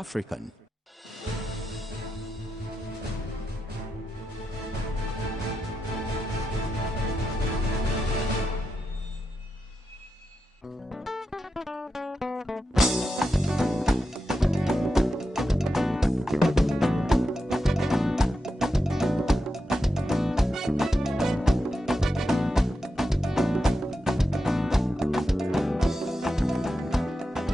African.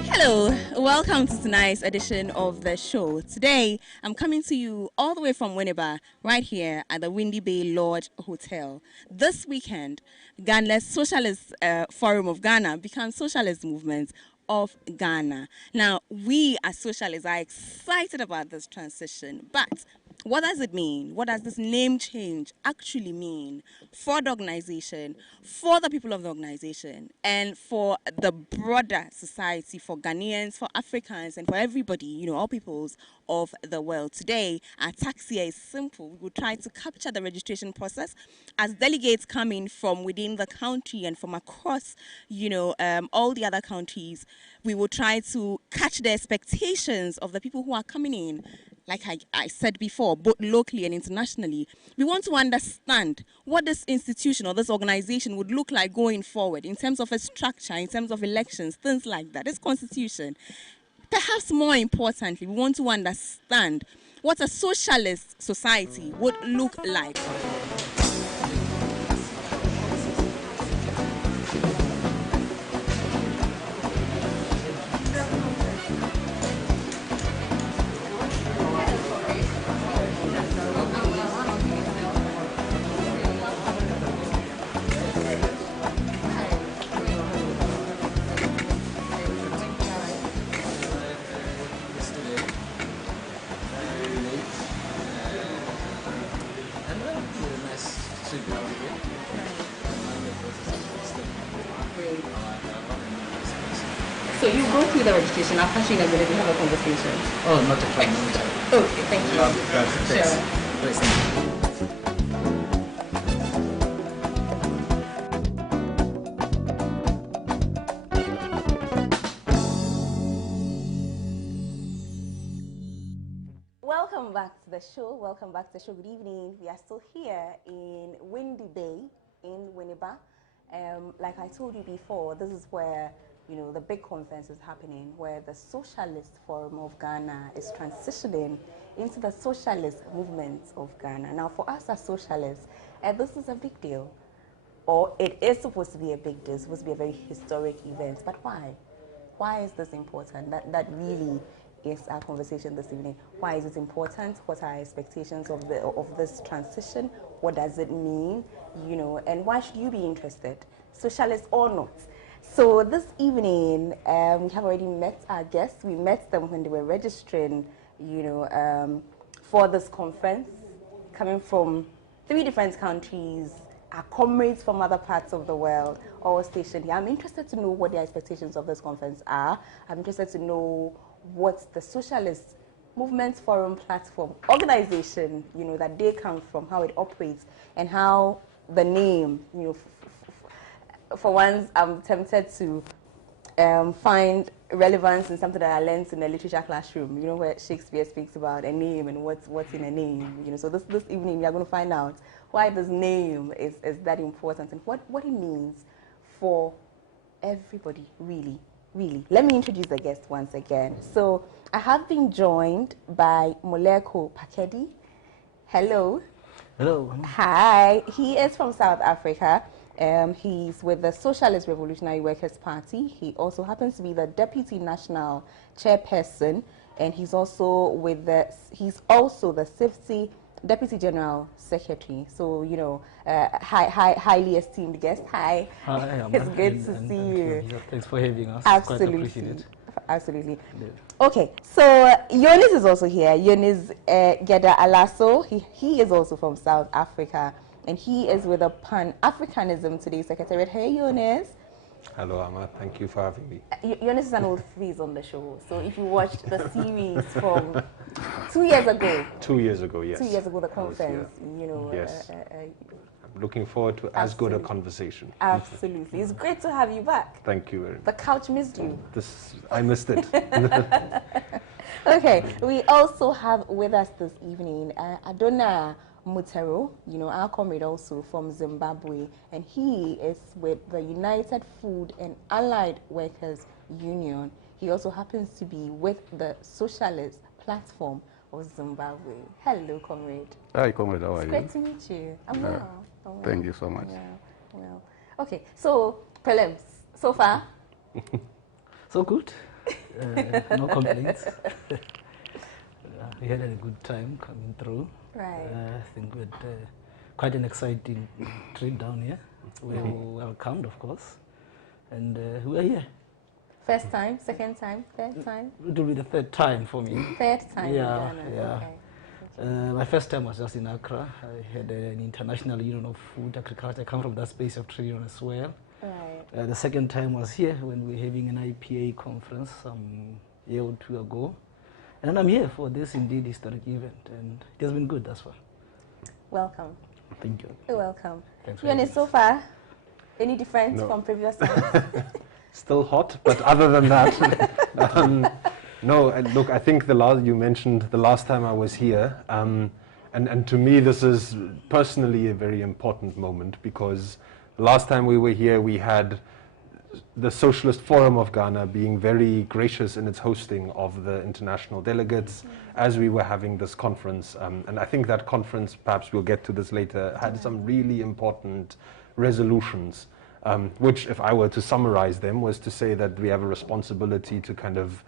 Hello, welcome to tonight's edition of the show. Today, I'm coming to you all the way from WINNEBA, right here at the Windy Bay Lodge Hotel. This weekend, Ghana's Socialist Forum of Ghana becomes Socialist Movement of Ghana. Now, we as socialists are excited about this transition, but what does it mean? What does this name change actually mean for the organization, for the people of the organization, and for the broader society, for Ghanaians, for Africans, and for everybody, you know, all peoples of the world? Today, our task here is simple. We will try to capture the registration process as delegates coming from within the country and from across, you know, all the other countries. We will try to catch the expectations of the people who are coming in. Like I said before, both locally and internationally, we want to understand what this institution or this organization would look like going forward in terms of a structure, in terms of elections, things like that, this constitution. Perhaps more importantly, we want to understand what a socialist society would look like. So you go through the registration. I'll catch you in a minute. We have a conversation. Oh, not a problem. Okay, thank you. Sure. Welcome back to the show. Welcome back to the show. Good evening. We are still here in Windy Bay in WINNEBA. Like I told you before, this is where, you know, the big conference is happening, where the Socialist Forum of Ghana is transitioning into the socialist movement of Ghana. Now, for us as socialists, this is a big deal, or it is supposed to be a big deal. It's supposed to be a very historic event. But why? Why is this important? That really is our conversation this evening. Why is it important? What are our expectations of this transition? What does it mean? You know, and why should you be interested, socialist or not? So this evening, we have already met our guests. We met them when they were registering, you know, for this conference, coming from 3 different countries, our comrades from other parts of the world, all stationed here. I'm interested to know what their expectations of this conference are. I'm interested to know what the Socialist Movement Forum platform organization, you know, that they come from, how it operates, and how the name, you know, for once, I'm tempted to find relevance in something that I learned in the literature classroom, you know, where Shakespeare speaks about a name and what's in a name, you know. So this evening, we are going to find out why this name is that important and what it means for everybody, really, really. Let me introduce the guest once again. So I have been joined by Moleko Pakedi. Hello. Hello. Hi. He is from South Africa. He's with the Socialist Revolutionary Workers' Party. He also happens to be the Deputy National Chairperson, and he's also the Safety Deputy General Secretary. So, you know, highly esteemed guest. Hi. Hi. It's good to see you. Thanks for having us. Absolutely. Quite appreciate it. Absolutely. Yeah. Okay, so Yonis is also here. Yonis Geda Alaso. He is also from South Africa, and he is with the Pan-Africanism Today Secretariat. Hey, Yonis. Hello, Amma. Thank you for having me. Yonis is an old face on the show. So if you watched the series from 2 years ago. 2 years ago, yes. 2 years ago, the conference, you know. Yes. I'm looking forward to as good a conversation. Absolutely. It's great to have you back. Thank you very much. The couch missed you. I missed it. Okay, we also have with us this evening Adona Mutero, our comrade also from Zimbabwe, and he is with the United Food and Allied Workers Union. He also happens to be with the Socialist Platform of Zimbabwe. Hello, comrade. Hi, comrade. How are you? Great to meet you. I'm well. Thank you so much. Yeah, well. Okay, so prelims so far. So good. No complaints. We had a good time coming through. Right. I think we had quite an exciting trip down here. We were welcomed, of course. And we are here. First time, second time, third time? It will be the third time for me. Third time Yeah, in Ghana. yeah. Okay. My first time was just in Accra. I had an international union of food agriculture. I come from that space of trade as well. Right. The second time was here when we were having an IPA conference some year or two ago. And then I'm here for this indeed historic event, and it has been good thus far. Welcome. Thank you. You're welcome. Thanks for Eunice, so far, any difference from previous times? Still hot, but other than that, no. And look, I think you mentioned the last time I was here, and to me this is personally a very important moment, because the last time we were here we had the Socialist Forum of Ghana being very gracious in its hosting of the international delegates as we were having this conference. And I think that conference, perhaps we'll get to this later, had some really important resolutions, which, if I were to summarize them, was to say that we have a responsibility to kind of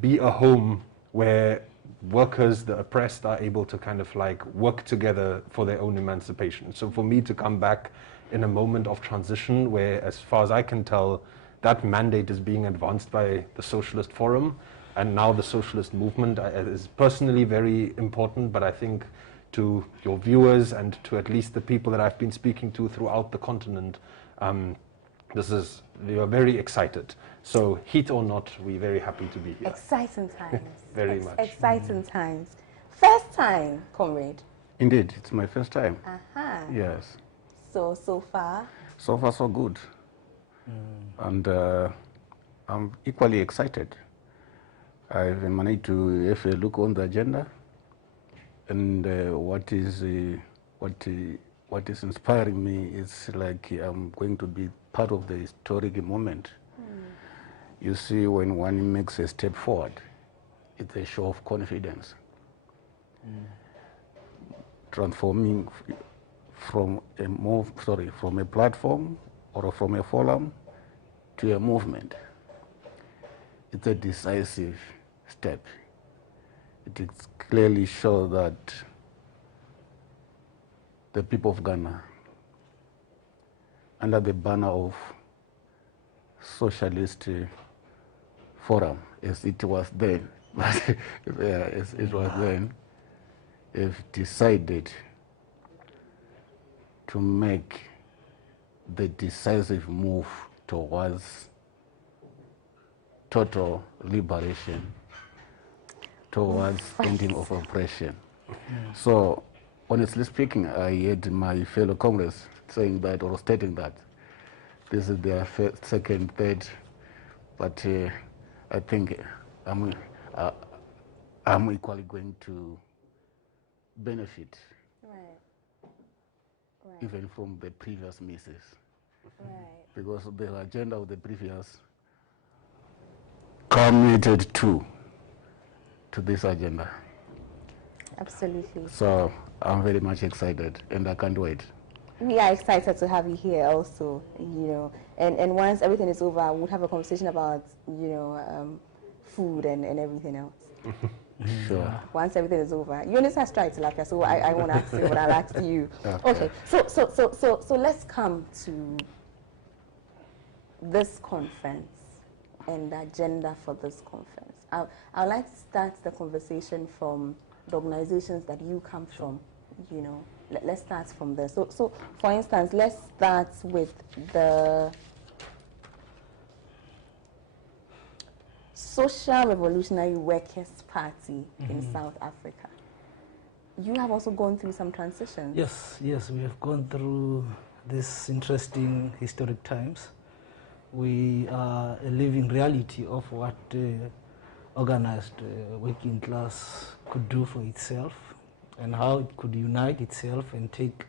be a home where workers, the oppressed, are able to kind of like work together for their own emancipation. So for me to come back in a moment of transition where, as far as I can tell, that mandate is being advanced by the Socialist Forum and now the Socialist Movement is personally very important, but I think to your viewers and to at least the people that I've been speaking to throughout the continent, we are very excited. So heat or not, we're very happy to be here. Exciting times. Very much. Exciting times. First time, comrade. Indeed, it's my first time. Yes. So far? So far, so good. And I'm equally excited. I've managed to have a look on the agenda, and what is inspiring me is like I'm going to be part of the historic moment. You see, when one makes a step forward, it's a show of confidence. Transforming from a platform or from a forum to a movement. It's a decisive step. It clearly shows that the people of Ghana, under the banner of Socialist Forum, as it was then, have decided to make the decisive move towards total liberation, towards ending of oppression. So, honestly speaking, I heard my fellow comrades saying that or stating that this is their first, second, third, but I think I'm equally going to benefit even from the previous misses. Because the agenda of the previous committed to this agenda. Absolutely. So I'm very much excited and I can't wait. We are excited to have you here also, and once everything is over, we'll have a conversation about, food and everything else. Sure. Once everything is over. Eunice has tried tilapia, so I won't ask you what I'll ask you. Okay. So let's come to this conference and the agenda for this conference. I'd like to start the conversation from the organizations that you come from, Let's start from there. So for instance, let's start with the Social Revolutionary Workers' Party in South Africa. You have also gone through some transitions. Yes, we have gone through this interesting historic times. We are a living reality of what organized working class could do for itself and how it could unite itself and take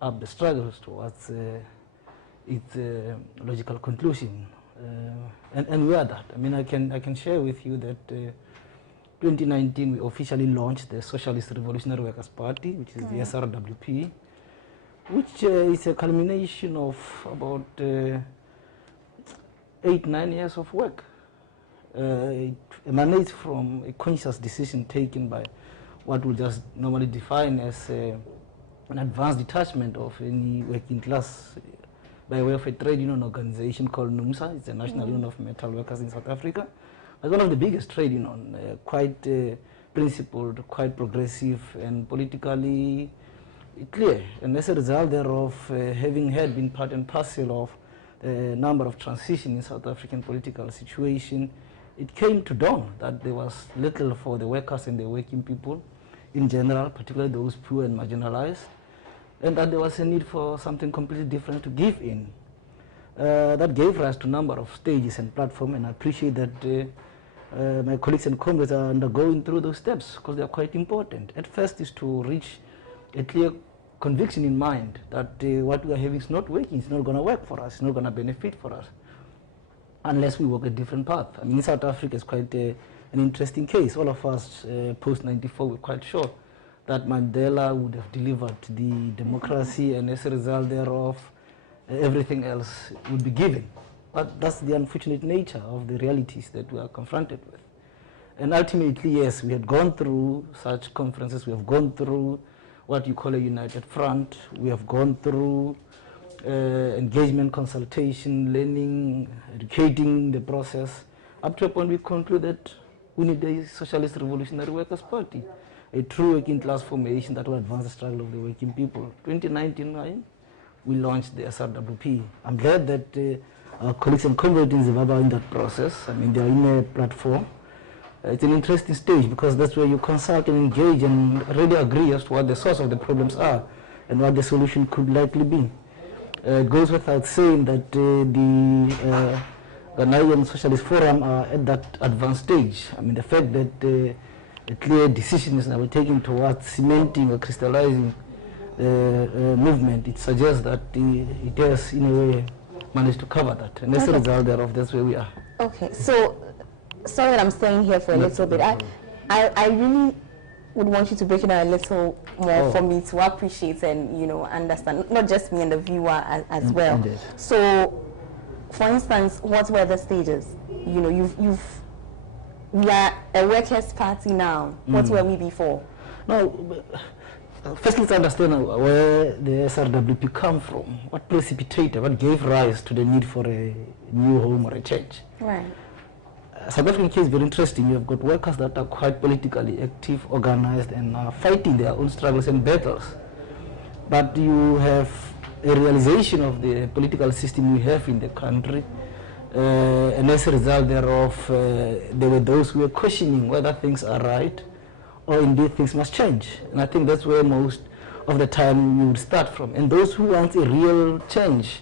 up the struggles towards its logical conclusion. And we are that. I mean, I can share with you that 2019 we officially launched the Socialist Revolutionary Workers' Party, which is the SRWP, which is a culmination of about 8-9 years of work. It emanates from a conscious decision taken by what we just normally define as an advanced detachment of any working class by way of a trade union organization called NUMSA. It's the National Union of Metal Workers in South Africa. It's one of the biggest trade unions, quite principled, quite progressive, and politically clear. And as a result thereof, having had been part and parcel of a number of transitions in South African political situation, it came to dawn that there was little for the workers and the working people in general, particularly those poor and marginalized, and that there was a need for something completely different to give in. That gave rise to a number of stages and platforms, and I appreciate that my colleagues and comrades are undergoing through those steps because they are quite important. At first is to reach a clear conviction in mind that what we are having is not working, it's not going to work for us, it's not going to benefit for us unless we walk a different path. I mean, South Africa is quite an interesting case. All of us post-94 were quite sure that Mandela would have delivered the democracy, and as a result thereof, everything else would be given. But that's the unfortunate nature of the realities that we are confronted with. And ultimately, yes, we had gone through such conferences, we have gone through what you call a united front, we have gone through engagement, consultation, learning, educating the process, up to a point we conclude that we need a Socialist Revolutionary Workers' Party, a true working class formation that will advance the struggle of the working people. 2019, we launched the SRWP. I'm glad that our colleagues and comrades in Zimbabwe are in that process. I mean, they are in a platform. It's an interesting stage because that's where you consult and engage and really agree as to what the source of the problems are and what the solution could likely be. It goes without saying that the Ghanaian Socialist Forum are at that advanced stage. I mean, the fact that a clear decision is now taken towards cementing or crystallizing movement, it suggests that it has, in a way, managed to cover that. And as a result thereof, that's where we are. Okay, so sorry that I'm staying here for a little bit. I really would want you to break it down a little more for me to appreciate and, you know, understand, not just me and the viewer as well. Indeed. So, for instance, what were the stages? You know, we are a workers' party now. What were we before? No, first let's understand where the SRWP come from. What precipitated, what gave rise to the need for a new home or a change? Right. South African case is very interesting. You have got workers that are quite politically active, organized, and are fighting their own struggles and battles. But you have a realization of the political system we have in the country, and as a result thereof, there were those who were questioning whether things are right or indeed things must change. And I think that's where most of the time you would start from. And those who want a real change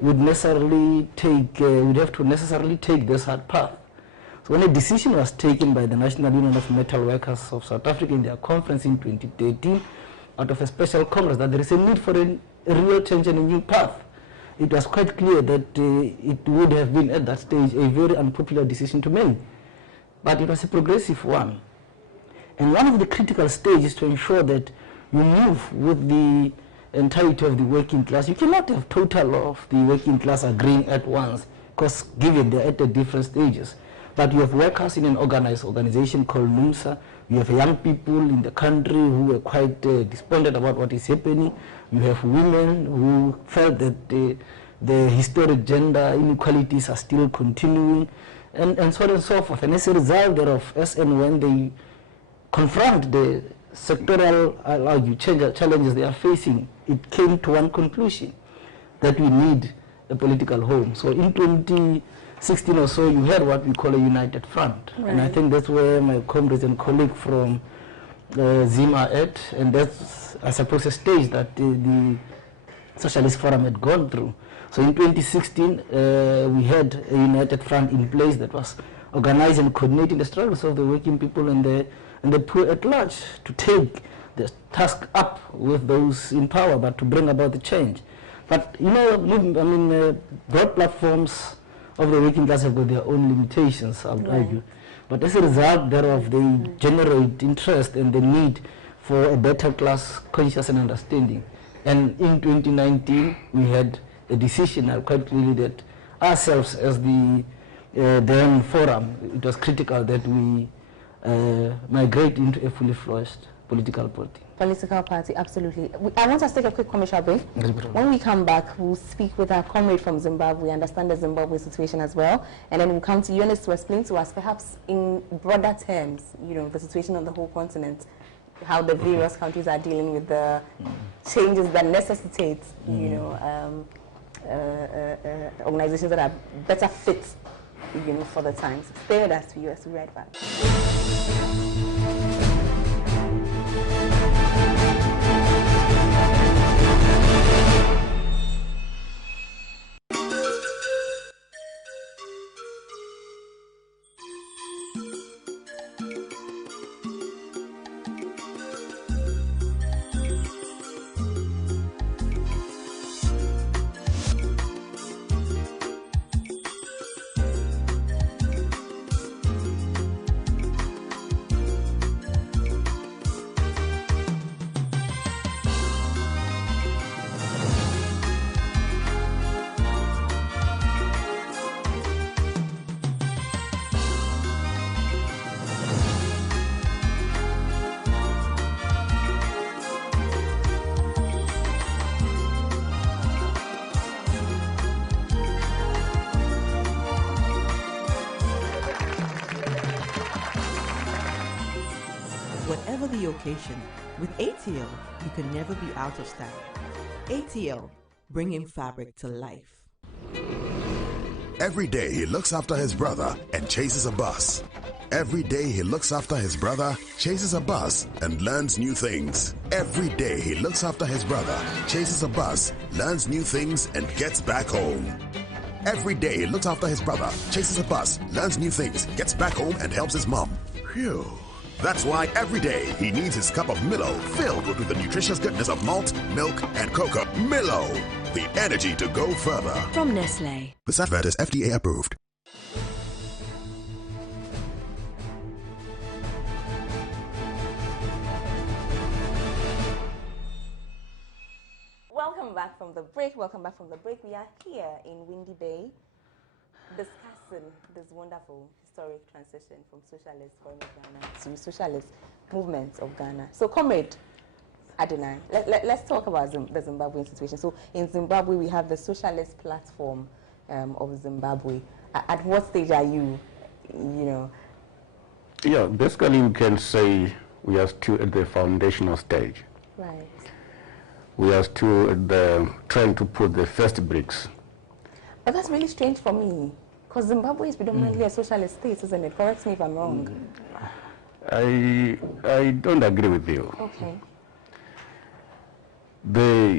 would necessarily take, would have to necessarily take this hard path. So when a decision was taken by the National Union of Metal Workers of South Africa in their conference in 2013, out of a special congress, that there is a need for a real change and a new path, it was quite clear that it would have been at that stage a very unpopular decision to make. But it was a progressive one. And one of the critical stages is to ensure that you move with the entirety of the working class. You cannot have total of the working class agreeing at once, because given they're at the different stages. But you have workers in an organized organization called NUMSA. You have young people in the country who are quite despondent about what is happening. You have women who felt that the historic gender inequalities are still continuing, and so on and so forth. And as a result thereof, as and when they confront the sectoral challenges they are facing, it came to one conclusion, that we need a political home. So in 2016 or so, you had what we call a united front. Right. And I think that's where my comrades and colleagues from Zim are at, and that's, I suppose, a stage that the Socialist Forum had gone through. So in 2016, we had a united front in place that was organize and coordinating the struggles of the working people and the poor at large, to take the task up with those in power, but to bring about the change. But you know, broad platforms of the working class have got their own limitations, I would argue. But as a result thereof, they generate interest and the need for a better class conscious and understanding. And in 2019, we had a decision quite clearly that ourselves as the then forum, it was critical that we migrate into a fully fledged political party. Political party, absolutely. I want us to take a quick commercial break. When we come back, we'll speak with our comrade from Zimbabwe, understand the Zimbabwe situation as well, and then we'll come to Eunice to explain to us, perhaps in broader terms, you know, the situation on the whole continent, how the various countries are dealing with the changes that necessitate, you know, organizations that are better fit, you know, for the times. Stay with us, viewers. We'll be right back. Whatever the occasion, with ATL, you can never be out of style. ATL, bringing fabric to life. Every day he looks after his brother and chases a bus. Every day he looks after his brother, chases a bus, and learns new things. Every day he looks after his brother, chases a bus, learns new things, and gets back home. Every day he looks after his brother, chases a bus, learns new things, gets back home, and helps his mom. Phew. That's why every day he needs his cup of Milo filled with the nutritious goodness of malt, milk, and cocoa. Milo, the energy to go further. From Nestle. This advert is FDA approved. Welcome back from the break. Welcome back from the break. We are here in Windy Bay discussing this wonderful historic transition from socialist form of Ghana to socialist movements of Ghana. So, comrade Adonai, let's talk about the Zimbabwean situation. So, in Zimbabwe, we have the socialist platform of Zimbabwe. At what stage are you, you know? Yeah, basically we can say we are still at the foundational stage. Right. We are still at the, trying to put the first bricks. But that's really strange for me, because Zimbabwe is predominantly a socialist state, isn't it? Correct me if I'm wrong. I don't agree with you. Okay.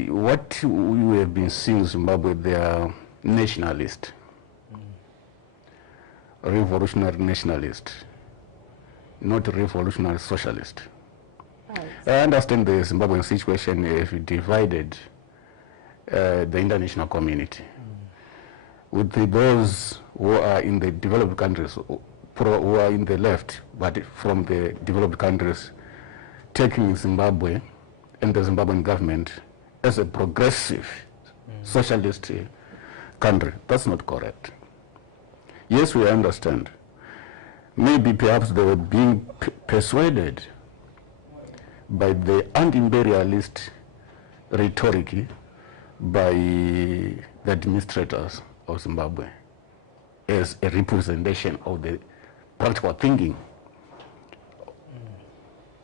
What we have been seeing in Zimbabwe, they are nationalist, revolutionary nationalist, not revolutionary socialist. Right. I understand the Zimbabwean situation if divided the international community. With those who are in the developed countries, who are in the left, but from the developed countries, taking Zimbabwe and the Zimbabwean government as a progressive socialist country. That's not correct. Yes, we understand. Maybe perhaps they were being persuaded by the anti-imperialist rhetoric by the administrators of Zimbabwe as a representation of the practical thinking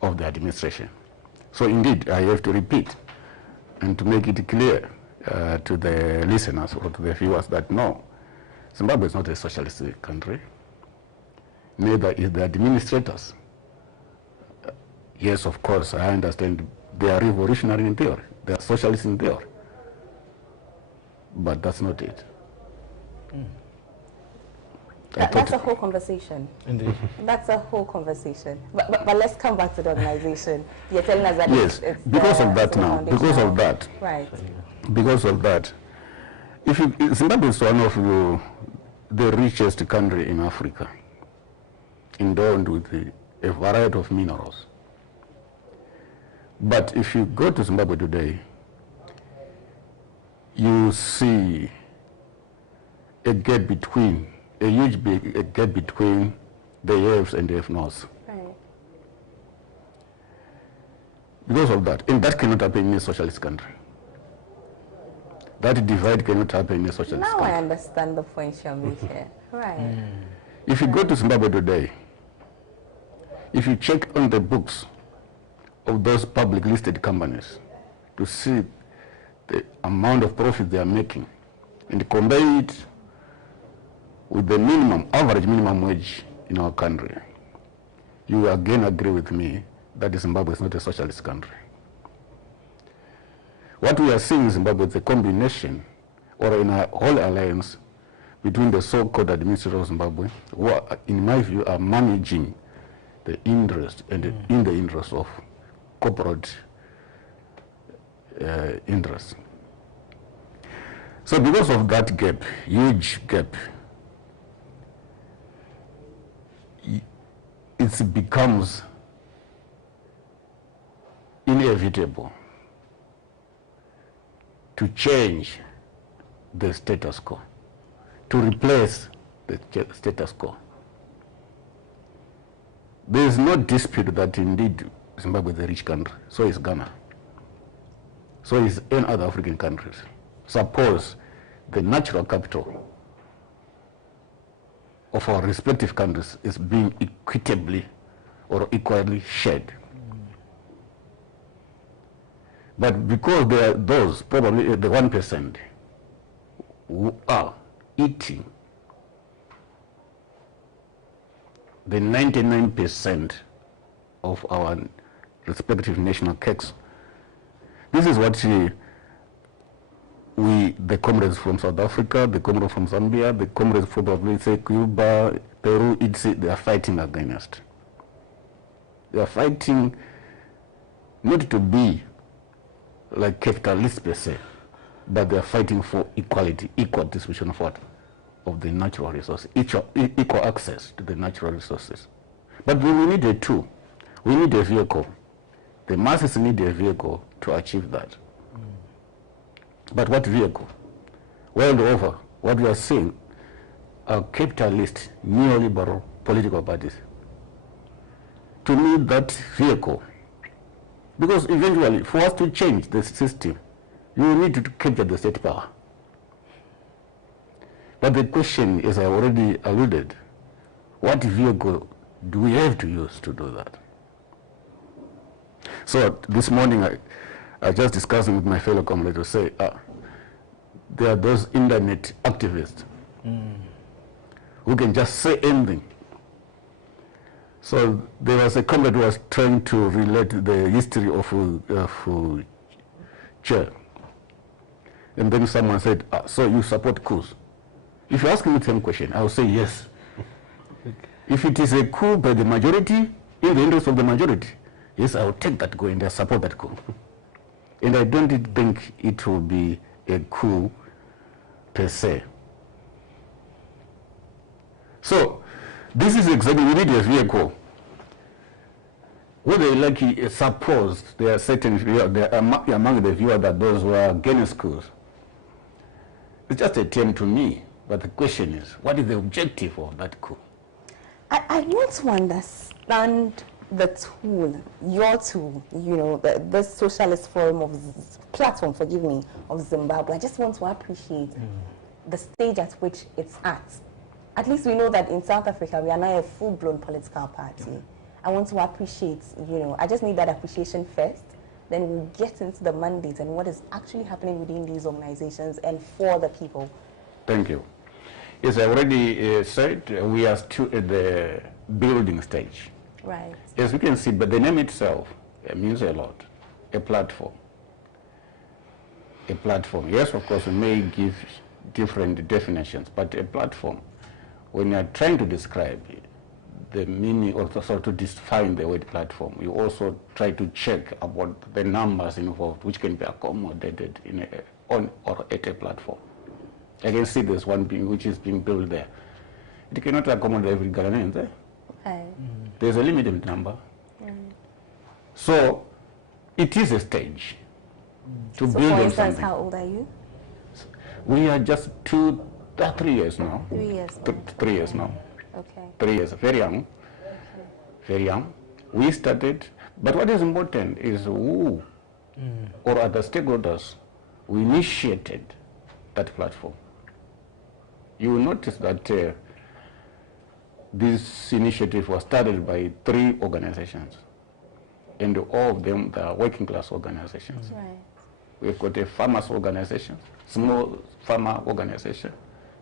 of the administration. So indeed, I have to repeat and to make it clear to the listeners or to the viewers that no, Zimbabwe is not a socialist country, neither is the administrators. Yes, of course, I understand they are revolutionary in theory, they are socialists in theory, but that's not it. That's a whole conversation. Indeed. That's a whole conversation. But let's come back to the organization. You're telling us that yes, it's because of that now, because of that. Right. Because of that. Zimbabwe is one of the richest country in Africa, endowed with a variety of minerals. But if you go to Zimbabwe today, you see a gap between, a huge gap between the haves and the have-nots. Right. Because of that, and that cannot happen in a socialist country. That divide cannot happen in a socialist country. Now I understand the point you're making. Right. If you go to Zimbabwe today, if you check on the books of those public listed companies to see the amount of profit they are making and compare it with the average minimum wage in our country, you again agree with me that Zimbabwe is not a socialist country. What we are seeing in Zimbabwe is a combination or in a whole alliance between the so-called administrators of Zimbabwe, who are, in my view, are managing the interest and in the interest of corporate interests. So because of that gap, huge gap, it becomes inevitable to change the status quo, to replace the status quo. There is no dispute that indeed Zimbabwe is a rich country, so is Ghana, so is any other African countries. Suppose the natural capital of our respective countries is being equitably or equally shared. But because there are those, probably the 1%, who are eating the 99% of our respective national cakes, this is what the comrades from South Africa, the comrades from Zambia, the comrades from probably say Cuba, Peru, they are fighting against. They are fighting not to be like capitalists per se, but they are fighting for equality, equal distribution of what? Of the natural resources, equal access to the natural resources. But we need a tool. We need a vehicle. The masses need a vehicle to achieve that. But what vehicle? World over, what we are seeing are capitalist, neoliberal political parties. To me, that vehicle, because eventually, for us to change the system, you need to capture the state power. But the question, as I already alluded, what vehicle do we have to use to do that? So this morning, I just discussing with my fellow comrades to say, there are those internet activists who can just say anything. So there was a comrade who was trying to relate the history of Che. And then someone said, so you support coups? If you ask me the same question, I will say yes. If it is a coup by the majority, in the interest of the majority, yes, I will take that coup and I support that coup. And I don't think it will be a coup per se. So, this is exactly, we need a vehicle. Whether like suppose there are certain among the viewers that those who are against coups. It's just a term to me, but the question is, what is the objective of that coup? I want to understand the tool, your tool, you know, the socialist platform, forgive me, of Zimbabwe. I just want to appreciate the stage at which it's at. At least we know that in South Africa, we are now a full-blown political party. I want to appreciate, you know, I just need that appreciation first. Then we'll get into the mandate and what is actually happening within these organizations and for the people. Thank you. As I already said, we are still at the building stage. Right. As you can see, but the name itself means a lot. A platform. A platform. Yes, of course, we may give different definitions, but a platform when you are trying to describe the meaning, or to define the word platform, you also try to check about the numbers involved, which can be accommodated in on or at a platform. I can see there's one being which is being built there. It cannot accommodate every Ghanaian there. There's a limited number. So it is a stage to build on for instance, something. how old are you? We are just 3 years now. 3 years. 3 years now. Okay. 3 years, very young. Very young. We started, but what is important is who or other stakeholders who initiated that platform. You will notice that this initiative was started by 3 organizations, and all of them are working class organizations. Right. We've got a farmers organization, small farmer organization.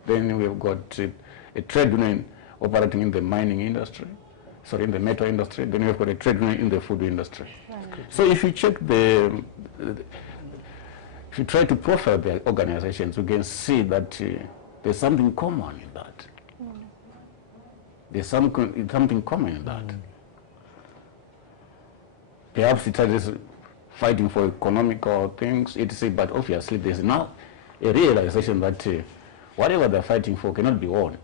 Then we've got a trade union operating in the mining industry, sorry, in the metal industry. Then we've got a trade union in the food industry. Right. So if you check if you try to profile the organizations, you can see that there's something common in that. There's something common in that. Perhaps it is fighting for economical things, etc. But obviously there's now a realization that whatever they're fighting for cannot be won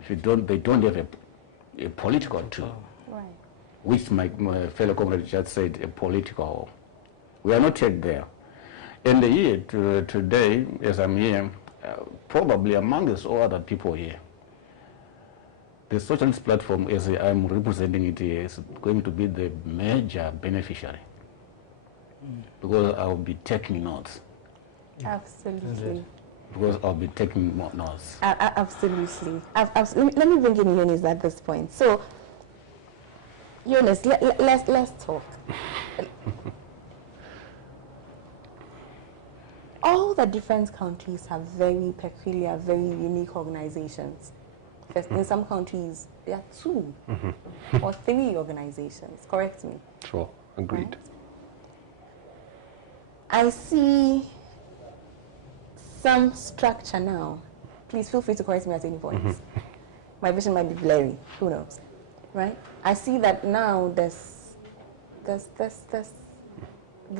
if they don't have a political tool, Right. which my fellow comrade just said, a political. We are not yet there. And here today, as I'm here, probably amongst all other people here, the socialist platform, as I'm representing it here, is going to be the major beneficiary, because I'll be taking notes. Absolutely. Because I'll be taking more notes. Absolutely. Let me bring in Eunice at this point. So, Eunice, let's talk. All the different countries have very peculiar, very unique organizations. In some countries, there are 2 or 3 organizations. Correct me. Sure, agreed. Right? I see some structure now. Please feel free to correct me at any point. My vision might be blurry. Who knows, right? I see that now there's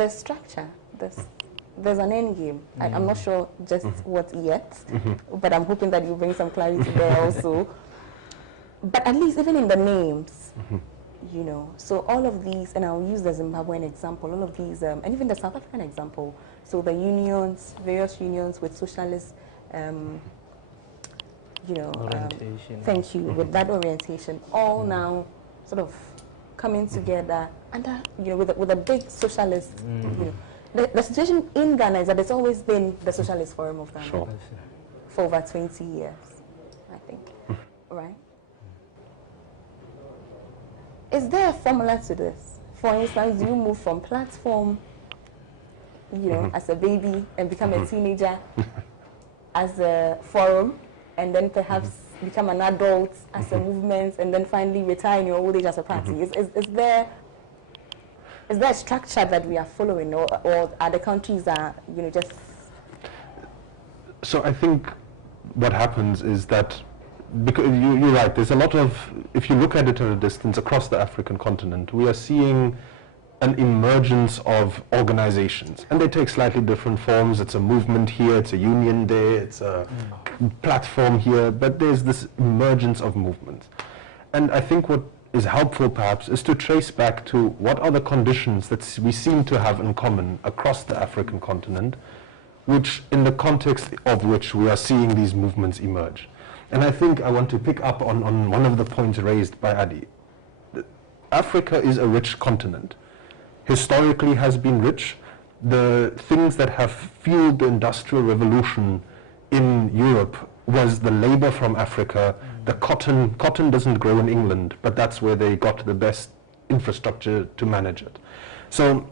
structure. There's an end game. I'm not sure just what yet, but I'm hoping that you bring some clarity there also. But at least even in the names, you know, so all of these, and I'll use the Zimbabwean example, all of these, and even the South African example, so the unions, various unions with socialist, you know, Orientation. thank you, with that orientation, all now sort of coming together under, you know, with a big socialist, you know. The situation in Ghana is that it's always been the Socialist Forum of Ghana for over 20 years, I think, right? Is there a formula to this? For instance, do you move from platform, you know, as a baby and become a teenager as a forum, and then perhaps become an adult as a movement, and then finally retire in your old age as a party? Is there a structure that we are following, or are the countries you know, just... So I think what happens is that, because you're right, there's a lot of, if you look at it at a distance across the African continent, we are seeing an emergence of organizations, and they take slightly different forms. It's a movement here, it's a union there, it's a platform here, but there's this emergence of movements. And I think what is helpful perhaps is to trace back to what are the conditions that we seem to have in common across the African continent, which in the context of which we are seeing these movements emerge. And I think I want to pick up on one of the points raised by Adi. Africa is a rich continent. Historically has been rich. The things that have fueled the Industrial Revolution in Europe was the labor from Africa. The cotton doesn't grow in England, but that's where they got the best infrastructure to manage it. So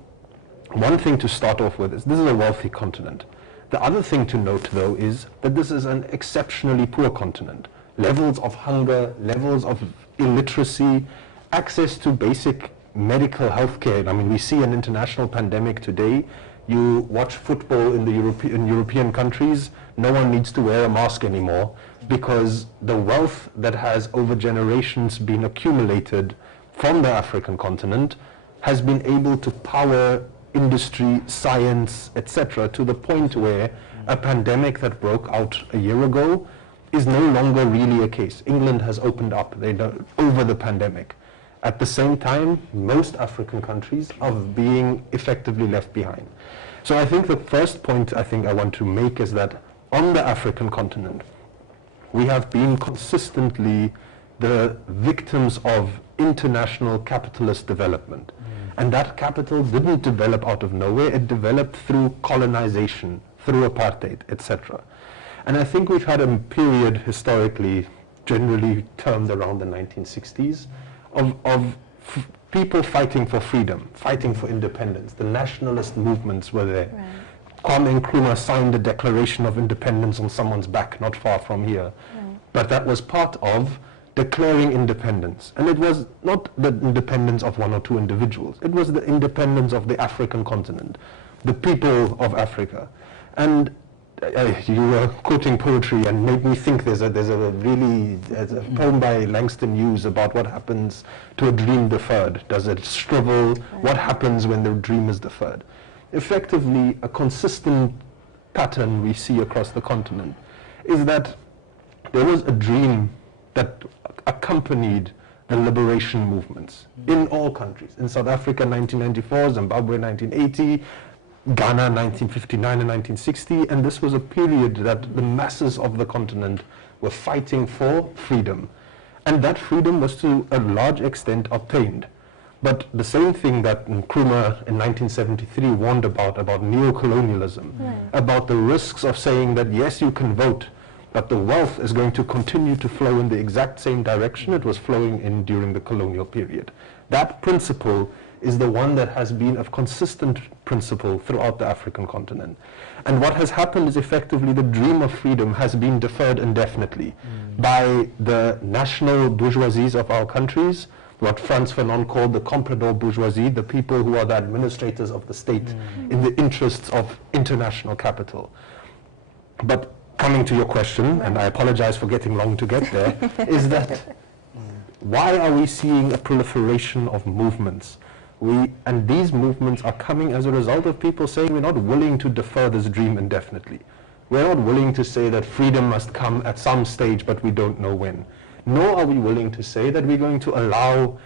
one thing to start off with is this is a wealthy continent. The other thing to note, though, is that this is an exceptionally poor continent. Levels of hunger, levels of illiteracy, access to basic medical health care. I mean, we see an international pandemic today. You watch football in the European countries, no one needs to wear a mask anymore, because the wealth that has over generations been accumulated from the African continent has been able to power industry, science, etc., to the point where a pandemic that broke out a year ago is no longer really a case. England has opened up over the pandemic. At the same time, most African countries are being effectively left behind. So I think the first point I want to make is that on the African continent, we have been consistently the victims of international capitalist development. And that capital didn't develop out of nowhere, it developed through colonization, through apartheid, etc. And I think we've had a period historically, generally termed around the 1960s, of people fighting for freedom, fighting for independence. The nationalist movements were there. Right. Kwame Nkrumah signed the Declaration of Independence on someone's back, not far from here. Right. But that was part of declaring independence. And it was not the independence of one or two individuals. It was the independence of the African continent, the people of Africa. And you were quoting poetry and made me think there's a poem by Langston Hughes about what happens to a dream deferred. Does it shrivel? What happens when the dream is deferred? Effectively, a consistent pattern we see across the continent is that there was a dream that accompanied the liberation movements in all countries. In South Africa, 1994, Zimbabwe, 1980, Ghana, 1959 and 1960, and this was a period that the masses of the continent were fighting for freedom. And that freedom was to a large extent obtained. But the same thing that Nkrumah in 1973 warned about neocolonialism, about the risks of saying that yes, you can vote, but the wealth is going to continue to flow in the exact same direction it was flowing in during the colonial period. That principle is the one that has been a consistent principle throughout the African continent. And what has happened is effectively the dream of freedom has been deferred indefinitely by the national bourgeoisies of our countries, what Frantz Fanon called the comprador bourgeoisie, the people who are the administrators of the state in the interests of international capital. But coming to your question, and I apologize for getting long to get there, is that why are we seeing a proliferation of movements? And these movements are coming as a result of people saying we're not willing to defer this dream indefinitely. We're not willing to say that freedom must come at some stage, but we don't know when. Nor are we willing to say that we're going to allow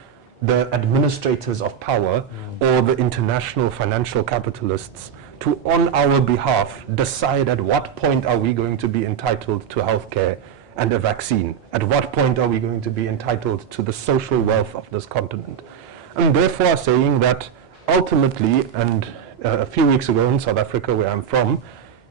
the administrators of power or the international financial capitalists to, on our behalf, decide at what point are we going to be entitled to healthcare and a vaccine? At what point are we going to be entitled to the social wealth of this continent? And therefore saying that ultimately, and a few weeks ago in South Africa, where I'm from,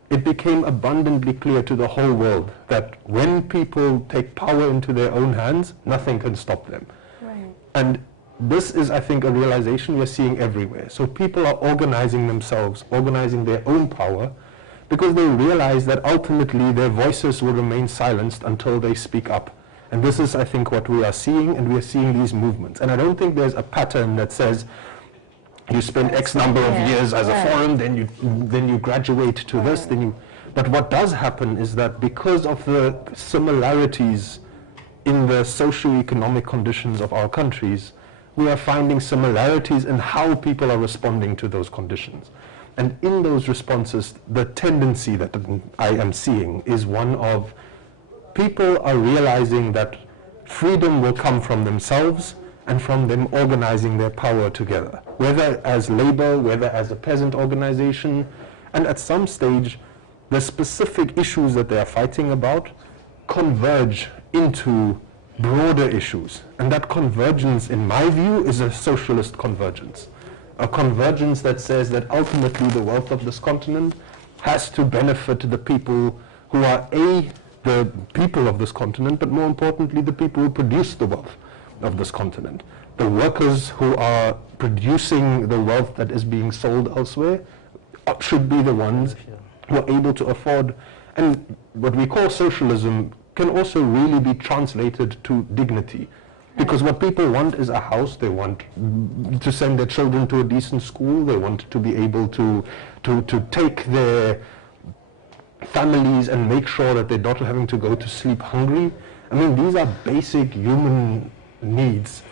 it became abundantly clear to the whole world that when people take power into their own hands, nothing can stop them. Right. And this is, I think, a realization we're seeing everywhere. So people are organizing themselves, organizing their own power, because they realize that ultimately their voices will remain silenced until they speak up. And this is, I think, what we are seeing, and we are seeing these movements. And I don't think there's a pattern that says you spend X number of years as a foreign, then you graduate to this, then you... But what does happen is that because of the similarities in the socio-economic conditions of our countries, we are finding similarities in how people are responding to those conditions. And in those responses, the tendency that I am seeing is one of people are realizing that freedom will come from themselves and from them organizing their power together, whether as labor, whether as a peasant organization, and at some stage, the specific issues that they are fighting about converge into broader issues. And that convergence, in my view, is a socialist convergence. A convergence that says that ultimately the wealth of this continent has to benefit the people who are the people of this continent, but more importantly, the people who produce the wealth of this continent. The workers who are producing the wealth that is being sold elsewhere should be the ones who are able to afford. And what we call socialism can also really be translated to dignity. Because what people want is a house, they want to send their children to a decent school, they want to be able to take their families and make sure that they're not having to go to sleep hungry. I mean, these are basic human needs.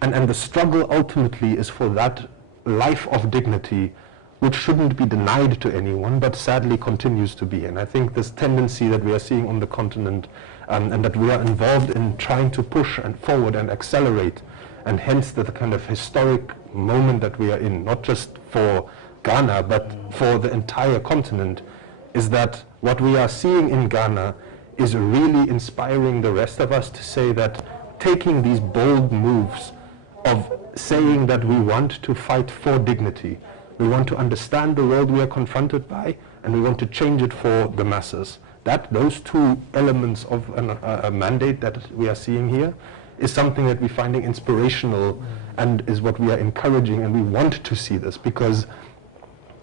And the struggle ultimately is for that life of dignity, which shouldn't be denied to anyone, but sadly continues to be. And I think this tendency that we are seeing on the continent, and that we are involved in trying to push and forward and accelerate, and hence the kind of historic moment that we are in, not just for Ghana, but for the entire continent, is that what we are seeing in Ghana is really inspiring the rest of us to say that taking these bold moves of saying that we want to fight for dignity, we want to understand the world we are confronted by, and we want to change it for the masses. Those two elements of a mandate that we are seeing here is something that we're finding inspirational and is what we are encouraging, and we want to see this, because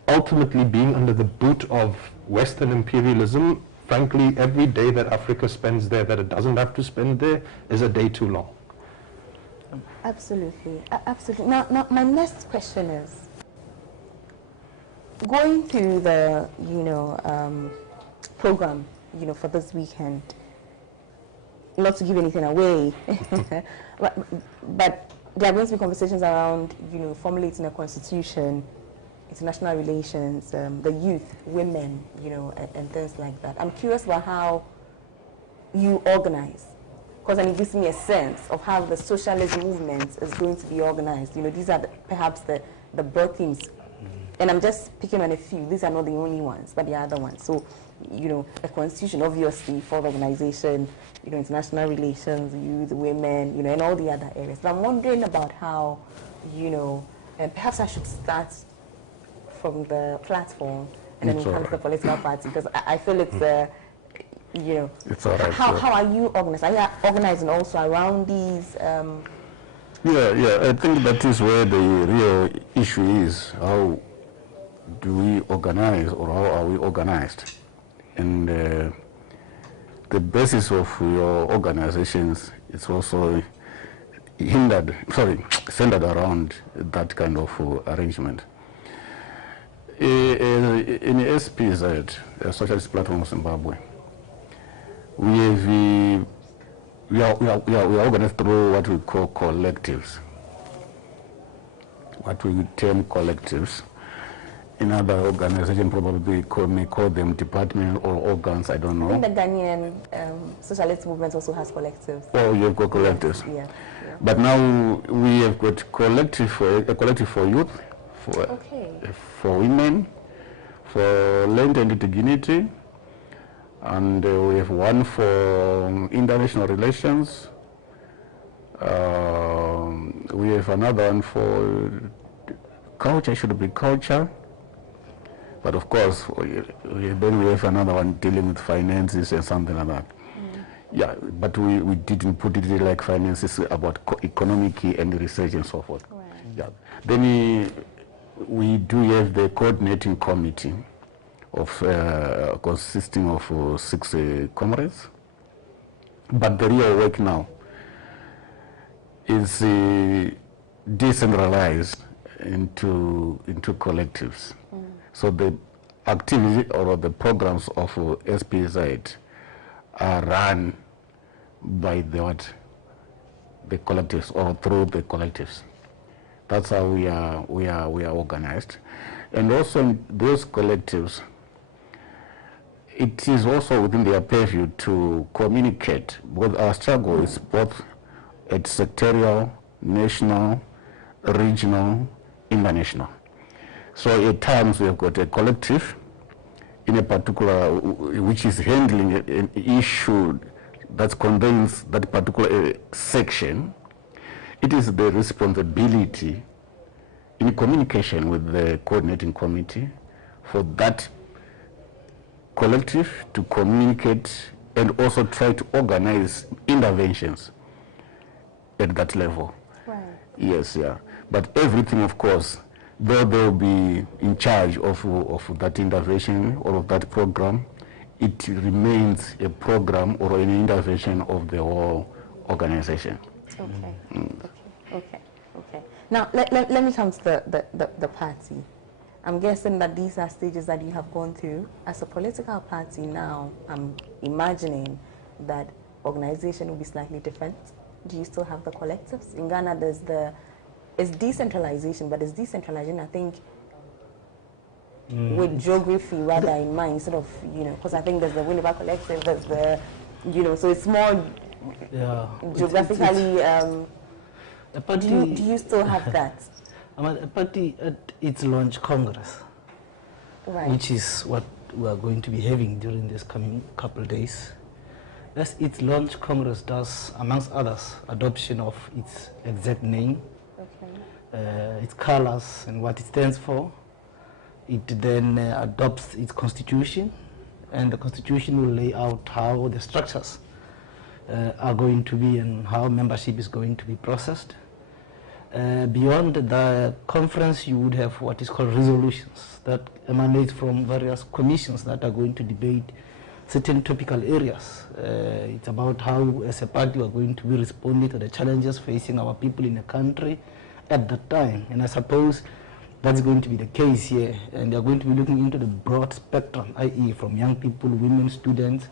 ultimately being under the boot of Western imperialism, frankly, every day that Africa spends there that it doesn't have to spend there is a day too long. Absolutely, absolutely. Now, my next question is, going through the, program, for this weekend, not to give anything away, but there are going to be conversations around, formulating a constitution, international relations, the youth, women, and things like that. I'm curious about how you organize, because then it gives me a sense of how the socialist movement is going to be organized. These are perhaps the broad themes. And I'm just picking on a few. These are not the only ones, but the other ones. So, the constitution, obviously, for the organization, international relations, youth, women, and all the other areas. But I'm wondering about how, and perhaps I should start from the platform and then we'll come to the political party, because I feel it's it's all right. How are you organized? Are you organizing also around these? Yeah, I think that is where the real issue is. How do we organize, or how are we organized? And the basis of your organizations is also centered around that kind of arrangement. In SPZ, Socialist Platform of Zimbabwe, we are organized through what we call collectives, what we term collectives. In other organizations, probably may call them departments or organs, I don't know. I think the Ghanaian socialist movement also has collectives. Oh, you've got collectives. Yeah. But now we have got a collective for youth, for women, for land and dignity, and we have one for international relations. We have another one for culture, should be culture. But of course, then we have another one dealing with finances and something like that. Yeah, but we didn't put it like finances, about economic and research and so forth. Right. Yeah. Then we do have the coordinating committee of consisting of 6 comrades. But the real work now is decentralized into collectives. So the activity or the programs of SPZ are run by the collectives, or through the collectives. That's how we are organized. And also in those collectives, it is also within their purview to communicate. Because our struggle is both at sectorial, national, regional, international. So at times we have got a collective in a particular, which is handling an issue that contains that particular section. It is the responsibility in communication with the coordinating committee for that collective to communicate and also try to organize interventions at that level. Right. Yes, yeah. But everything, of course, though they'll be in charge of that intervention or of that program, it remains a program or an intervention of the whole organization. Okay. Okay. Now let me come to the party. I'm guessing that these are stages that you have gone through. As a political party now, I'm imagining that organization will be slightly different. Do you still have the collectives? In Ghana, it's decentralization, but it's decentralization, I think, with geography rather in mind, instead of, because I think there's the WINNEBA collective, there's the, so it's more geographically. Do you still have that? A party at its launch congress, right, which is what we are going to be having during this coming couple of days. As its launch congress does, amongst others, adoption of its exact name, its colors and what it stands for. It then adopts its constitution, and the constitution will lay out how the structures are going to be and how membership is going to be processed. Beyond the conference, you would have what is called resolutions that emanate from various commissions that are going to debate certain topical areas. It's about how, as a party, we are going to be responding to the challenges facing our people in the country at that time. And I suppose that's going to be the case here. And they are going to be looking into the broad spectrum, i.e. from young people, women, students,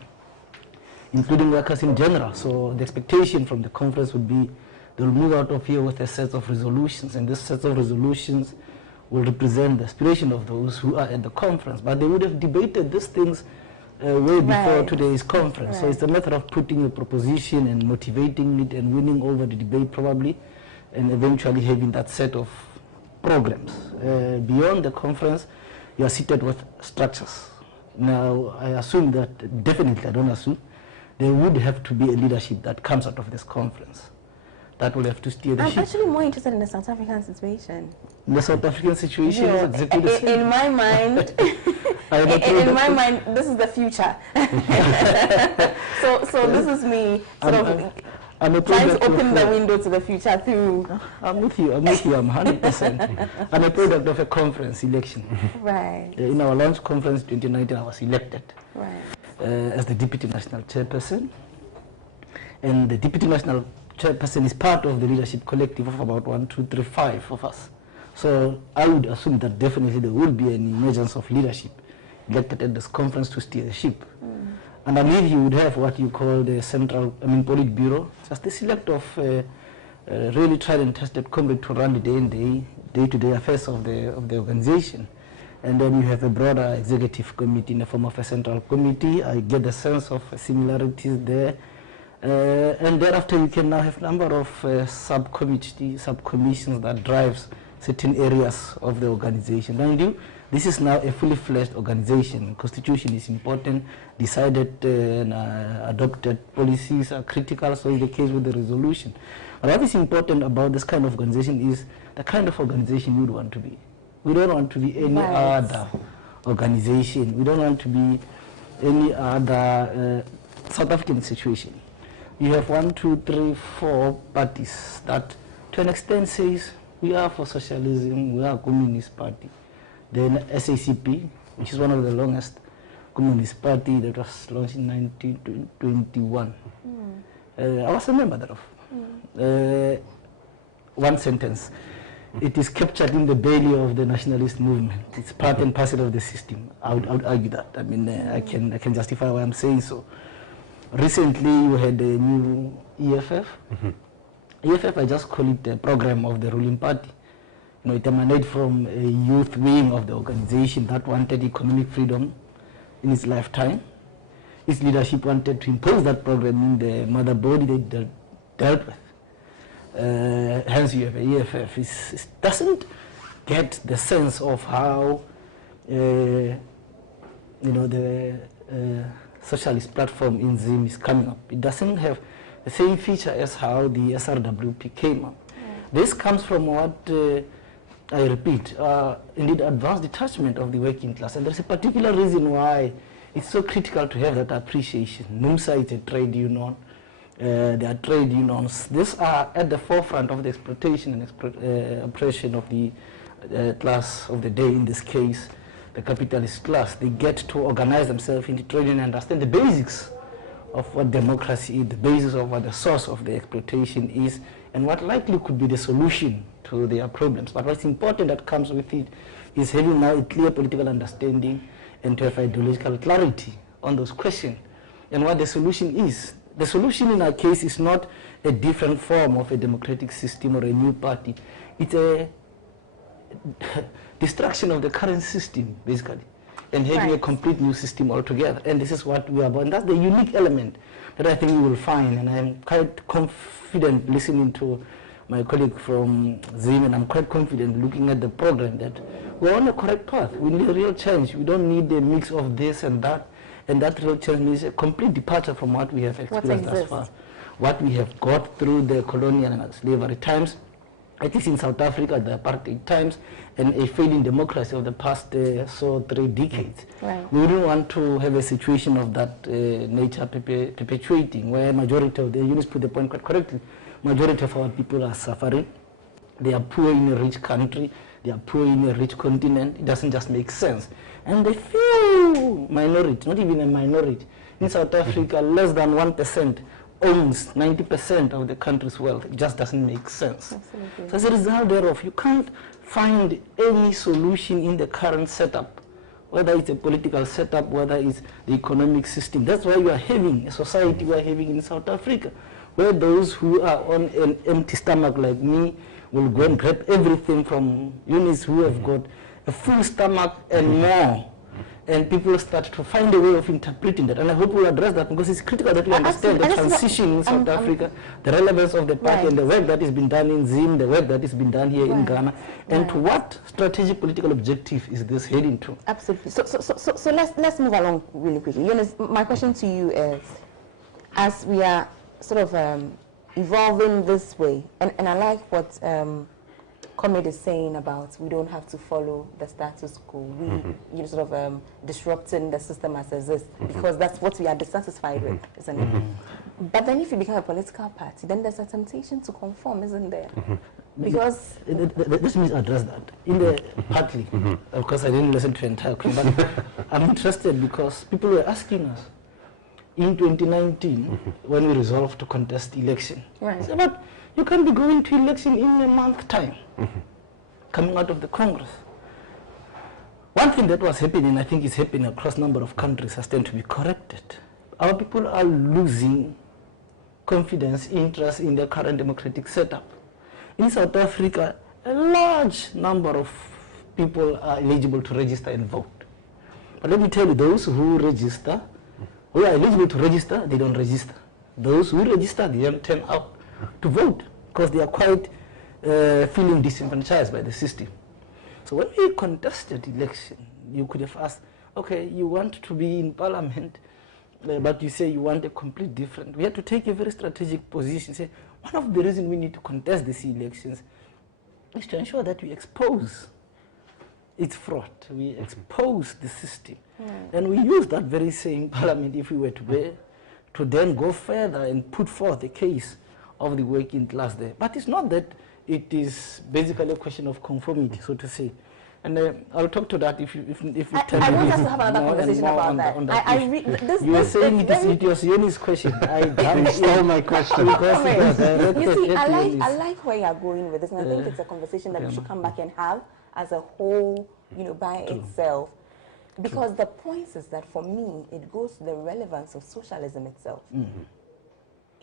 including workers in general. So the expectation from the conference would be they'll move out of here with a set of resolutions, and this set of resolutions will represent the aspiration of those who are at the conference. But they would have debated these things way before today's conference. So it's a matter of putting a proposition and motivating it and winning over the debate probably, and eventually having that set of programs. Beyond the conference, you are seated with structures. Now, I assume that, definitely I don't assume, there would have to be a leadership that comes out of this conference that will have to steer the ship. I'm actually more interested in the South African situation. The South African situation is exactly the same. In my mind, in my mind, this is the future. so this is me I'm trying to open the window to the future through. I'm with you, I'm 100%. I'm a product of a conference election. Right. In our launch conference 2019, I was elected as the Deputy National Chairperson. And the Deputy National Chairperson is part of the leadership collective of about 1, 2, 3, 5 of us. So I would assume that definitely there will be an emergence of leadership elected at this conference to steer the ship. And I believe you would have what you call the central, Politburo, just the select of really tried and tested comrade to run the day-to-day affairs of the organization. And then you have a broader executive committee in the form of a central committee. I get the sense of similarities there. And thereafter you can now have a number of sub-commissions that drives certain areas of the organization. Mind you, this is now a fully fledged organization. Constitution is important, decided and adopted policies are critical, so is the case with the resolution. But what is important about this kind of organization is the kind of organization you would want to be. We don't want to be any other organization. We don't want to be any other South African situation. You have 1, 2, 3, 4 parties that to an extent says we are for socialism, we are a communist party. Then SACP, which is one of the longest communist party that was launched in 1921. I was a member thereof. One sentence. It is captured in the belly of the nationalist movement. It's part and parcel of the system. I would argue that. I mean, I can justify why I'm saying so. Recently, you had a new EFF. EFF, I just call it the program of the ruling party. It emanated from a youth wing of the organization that wanted economic freedom in its lifetime. Its leadership wanted to impose that program in the mother body they dealt with. Hence, you have a EFF. It doesn't get the sense of how the socialist platform in Zim is coming up. It doesn't have the same feature as how the SRWP came up. This comes from what I repeat, indeed advanced detachment of the working class, and there's a particular reason why it's so critical to have that appreciation. NUMSA is a trade union, there are trade unions. These are at the forefront of the exploitation and oppression of the class of the day, in this case, the capitalist class. They get to organize themselves into trade union and understand the basics of what democracy is, the basis of what the source of the exploitation is, and what likely could be the solution to their problems. But what's important that comes with it is having now a clear political understanding and to have ideological clarity on those questions and what the solution is. The solution in our case is not a different form of a democratic system or a new party. It's a destruction of the current system, basically, and having a complete new system altogether. And this is what we are about. And that's the unique element that I think you will find. And I'm quite confident listening to my colleague from Zim, and I'm quite confident looking at the program that we're on a correct path. We need a real change. We don't need a mix of this and that. And that real change is a complete departure from what we have experienced thus far. What we have got through the colonial and slavery times, at least in South Africa, the apartheid times, and a failing democracy of the past 3 decades. Right. We don't want to have a situation of that nature perpetuating, where majority of the units put the point quite correctly. Majority of our people are suffering. They are poor in a rich country. They are poor in a rich continent. It doesn't just make sense. And the few minority, not even a minority, in South Africa, less than 1% owns 90% of the country's wealth. It just doesn't make sense. Absolutely. So as a result thereof, you can't find any solution in the current setup, whether it's a political setup, whether it's the economic system. That's why you are having a society we are having in South Africa, where those who are on an empty stomach like me will go and grab everything from units who have got a full stomach and more. And people start to find a way of interpreting that. And I hope we'll address that because it's critical that we understand the transition in South Africa, the relevance of the party and the work that has been done in Zim, the work that has been done here in Ghana, and to what strategic political objective is this heading to? Absolutely. So let's move along really quickly. Eunice, my question to you is, as we are sort of evolving this way, and I like what Comrade is saying about we don't have to follow the status quo. We sort of disrupting the system as it is because that's what we are dissatisfied with, isn't it? But then if you become a political party, then there's a temptation to conform, isn't there? Because this means address that in the partly. Of course, I didn't listen to the entire question, but I'm interested because people were asking us in 2019 when we resolved to contest election. Right. So, but you can't be going to election in a month's time, coming out of the Congress. One thing that was happening, I think is happening across a number of countries, has tended to be corrected. Our people are losing confidence, interest in their current democratic setup. In South Africa, a large number of people are eligible to register and vote. But let me tell you, those who register, who are eligible to register, they don't register. Those who register, they don't turn out to vote because they are quite feeling disenfranchised by the system. So when we contested election, you could have asked, okay, you want to be in parliament, but you say you want a complete different. We had to take a very strategic position, say, one of the reasons we need to contest these elections is to ensure that we expose its fraud, we expose the system. And we use that very same parliament, if we were to then go further and put forth the case of the working class there. But it's not that it is basically a question of conformity, so to say. And I'll talk to that if you tell me. I want us to have another conversation about that. You were saying it was Yoni's question. I stole my question. You see, I like where you're going with this, and I think it's a conversation that we should come back and have as a whole, by itself. Because the point is that for me, it goes to the relevance of socialism itself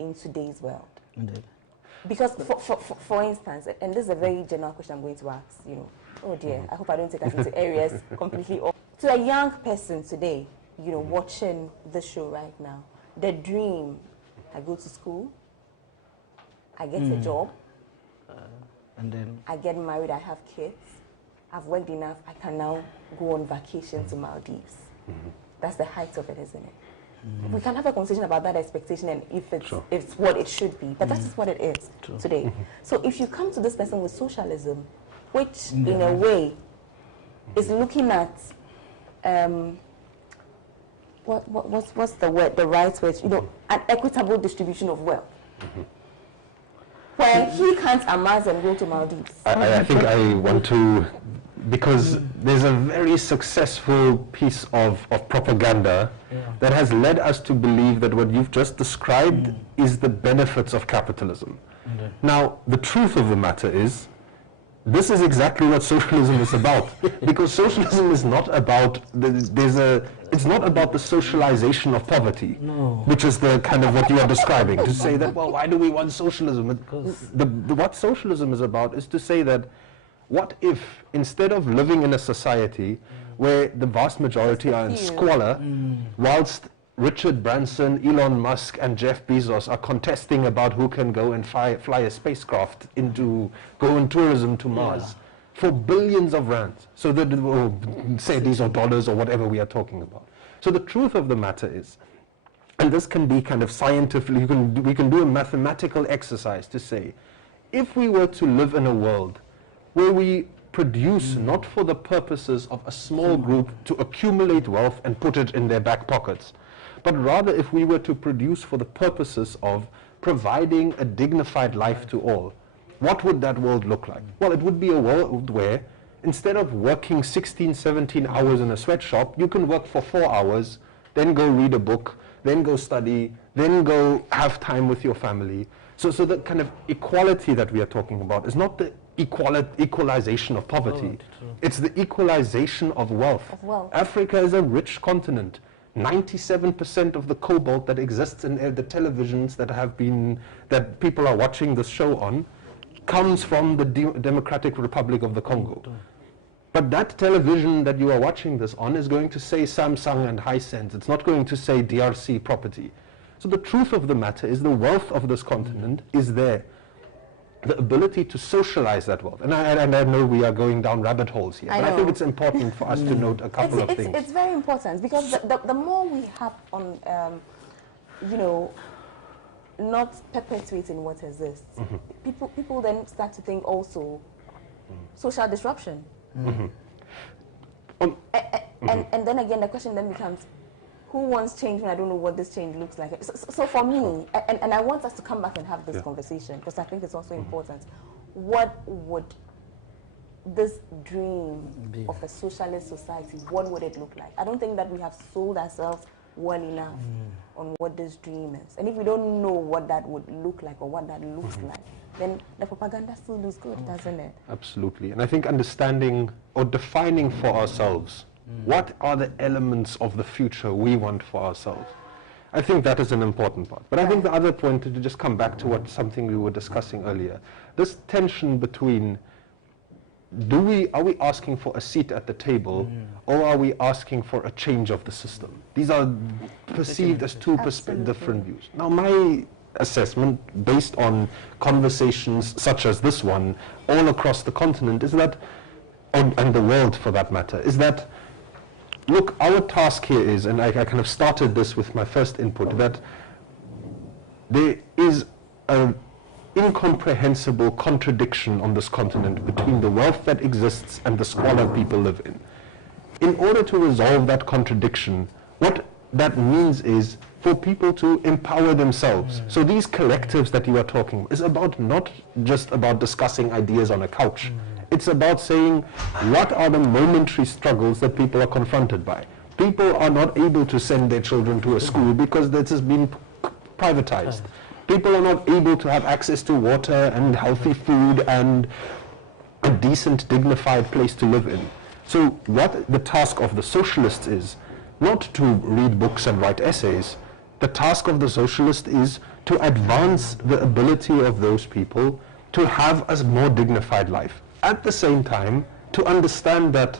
in today's world. Because, for instance, and this is a very general question I'm going to ask, oh dear, I hope I don't take us into areas completely off. To a young person today, watching the show right now, the dream, I go to school, I get a job, and then I get married, I have kids, I've worked enough, I can now go on vacation to Maldives. That's the height of it, isn't it? We can have a conversation about that expectation and if it's what it should be, but that is what it is today. So if you come to this person with socialism, which in a way is looking at what's the word, the right word, an equitable distribution of wealth. Where he can't amass and go to Maldives. I think I want to, because there's a very successful piece of propaganda that has led us to believe that what you've just described is the benefits of capitalism. Now, the truth of the matter is this is exactly what socialism is about. Because socialism is not about it's not about the socialization of poverty, which is the kind of what you are describing. To say that, well, why do we want socialism? What socialism is about is to say that, what if instead of living in a society where the vast majority are in squalor, whilst Richard Branson, Elon Musk, and Jeff Bezos are contesting about who can go and fly a spacecraft go on tourism to Mars for billions of rands. So that, or say these are dollars or whatever we are talking about. So the truth of the matter is, and this can be kind of scientifically, we can do a mathematical exercise to say, if we were to live in a world where we produce not for the purposes of a small group to accumulate wealth and put it in their back pockets, but rather if we were to produce for the purposes of providing a dignified life to all, what would that world look like? Well, it would be a world where instead of working 16, 17 hours in a sweatshop, you can work for 4 hours, then go read a book, then go study, then go have time with your family. So the kind of equality that we are talking about is not the equalization of poverty. It's the equalization of wealth. Africa is a rich continent. 97% of the cobalt that exists in the televisions that people are watching this show on comes from the Democratic Republic of the Congo. But that television that you are watching this on is going to say Samsung and Hisense. It's not going to say DRC property. So the truth of the matter is the wealth of this continent is there. The ability to socialize that wealth. And I know we are going down rabbit holes here, but I think it's important for us to note a couple of things. It's very important, because the more we have on, not perpetuating what exists, people then start to think also social disruption. And then again, the question then becomes, who wants change when I don't know what this change looks like? So for me, and I want us to come back and have this conversation, because I think it's also important. What would this dream of a socialist society, what would it look like? I don't think that we have sold ourselves well enough on what this dream is. And if we don't know what that would look like or what that looks like, then the propaganda still looks good, doesn't it? Absolutely. And I think understanding or defining for ourselves what are the elements of the future we want for ourselves, I think that is an important part. But I think the other point, to just come back to something we were discussing earlier, this tension between are we asking for a seat at the table or are we asking for a change of the system? These are perceived as two different views. Now my assessment, based on conversations such as this one all across the continent, is that, and the world for that matter, is that, look, our task here is, and I kind of started this with my first input, that there is an incomprehensible contradiction on this continent between the wealth that exists and the squalor people live in. In order to resolve that contradiction, what that means is for people to empower themselves. So these collectives that you are talking about is about not just about discussing ideas on a couch. It's about saying, what are the momentary struggles that people are confronted by? People are not able to send their children to a school because this has been privatized. People are not able to have access to water and healthy food and a decent, dignified place to live in. So what the task of the socialists is, not to read books and write essays. The task of the socialist is to advance the ability of those people to have a more dignified life. At the same time, to understand that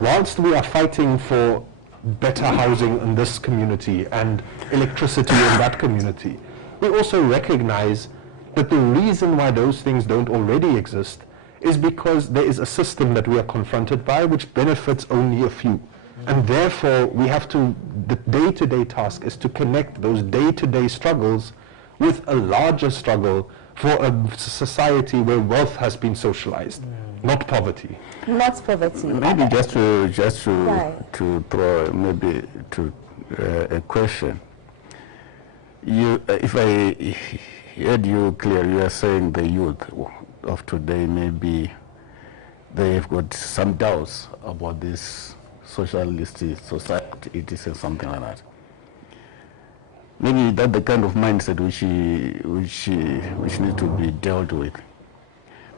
whilst we are fighting for better housing in this community and electricity in that community, we also recognize that the reason why those things don't already exist is because there is a system that we are confronted by which benefits only a few. And therefore, the day-to-day task is to connect those day-to-day struggles with a larger struggle for a society where wealth has been socialized, not poverty. Not poverty. Maybe just to throw maybe to a question. If I heard you clearly, you are saying the youth of today maybe they've got some doubts about this socialist society, it is something like that. Maybe that's the kind of mindset which needs to be dealt with.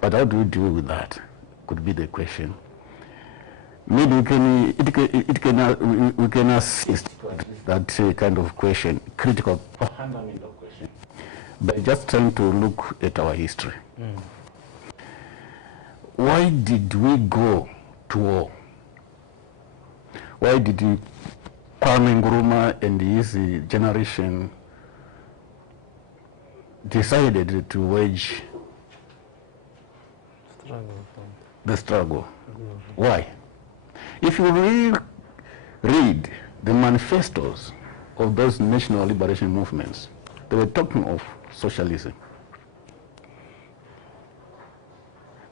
But how do we deal with that? could be the question. Maybe we can assist that kind of question, critical, fundamental question, by just trying to look at our history. Why did we go to war? Why did Kwame Nkrumah and his generation decided to wage the struggle? Why? If you read the manifestos of those national liberation movements, they were talking of socialism.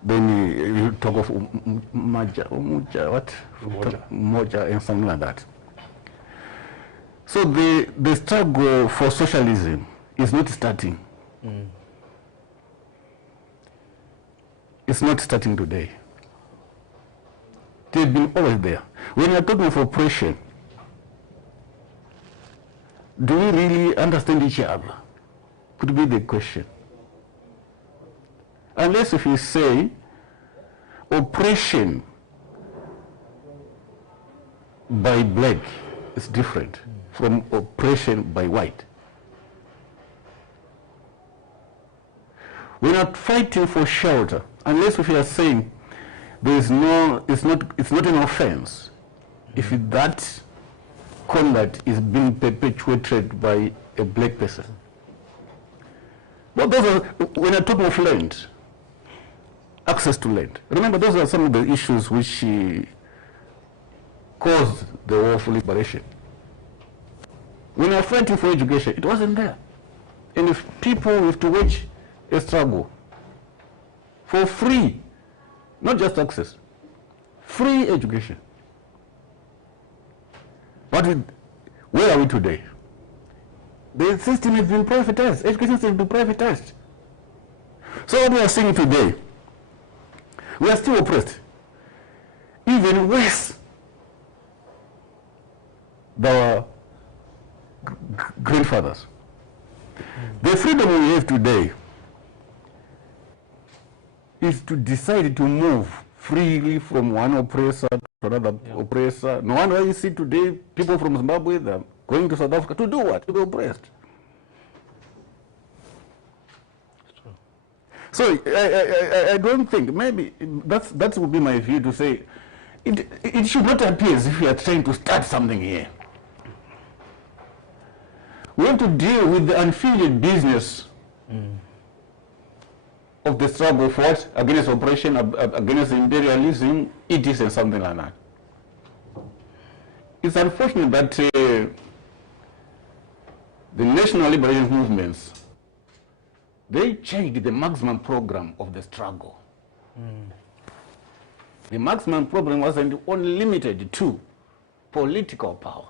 Then you talk of Moja and something like that. So the struggle for socialism is not starting. It's not starting today. They've been always there. When you're talking of oppression, do we really understand each other? Could be the question. Unless if you say oppression by black is different from oppression by white. We're not fighting for shelter unless if you are saying there is no, it's not an offense if that conduct is being perpetuated by a black person. But those are, when I talk of land, access to land. Remember, those are some of the issues which caused the war for liberation. When you're fighting for education, it wasn't there. And if people have to wage a struggle for free, not just access, free education. But where are we today? The system has been privatized. Education system has been privatized. So what we are seeing today, we are still oppressed. Even worse than our grandfathers. The freedom we have today is to decide to move freely from one oppressor to another oppressor. No wonder you see today people from Zimbabwe, they're going to South Africa to do what? To be oppressed. So I don't think, maybe that would be my view, to say it should not appear as if we are trying to start something here. We have to deal with the unfinished business of the struggle for what? Against oppression, against imperialism, it is and something like that. It's unfortunate that the national liberation movements, they changed the maximum program of the struggle. The maximum program wasn't only limited to political power.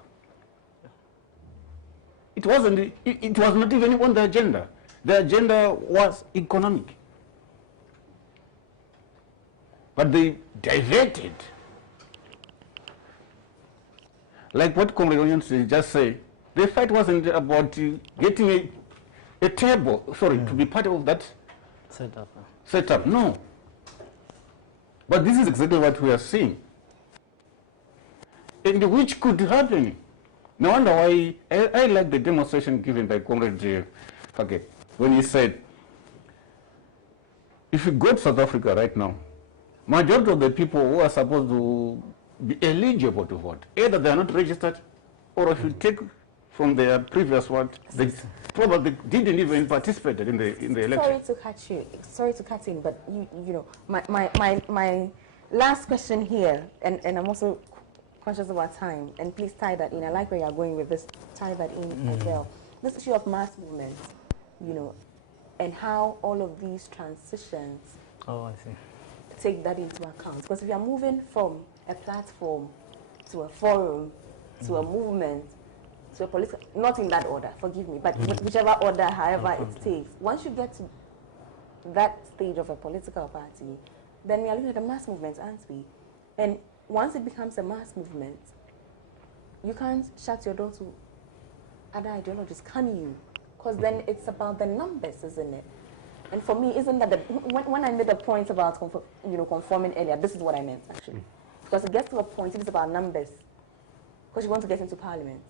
It wasn't. It was not even on the agenda. The agenda was economic. But they diverted. Like what Comrade Onion just said, the fight wasn't about getting a table, to be part of that setup. No. But this is exactly what we are seeing. And which could happen. No wonder why I like the demonstration given by Comrade Fake when he said, if you go to South Africa right now, majority of the people who are supposed to be eligible to vote, either they are not registered, or if you take from their previous one, they probably didn't even participate in the election. Sorry to cut in, but you know, my last question here, and I'm also conscious of our time, and please tie that in. I like where you're going with this. Tie that in as well. This issue of mass movements, you know, and how all of these transitions take that into account. Because if you're moving from a platform to a forum to a movement to a political, not in that order, forgive me, but whichever order, however it takes, once you get to that stage of a political party, then we are looking at a mass movement, aren't we? And once it becomes a mass movement, you can't shut your door to other ideologies, can you? Because then it's about the numbers, isn't it? And for me, isn't that when I made the point about conforming earlier, this is what I meant actually. Because it gets to a point, it is about numbers. Because you want to get into parliament.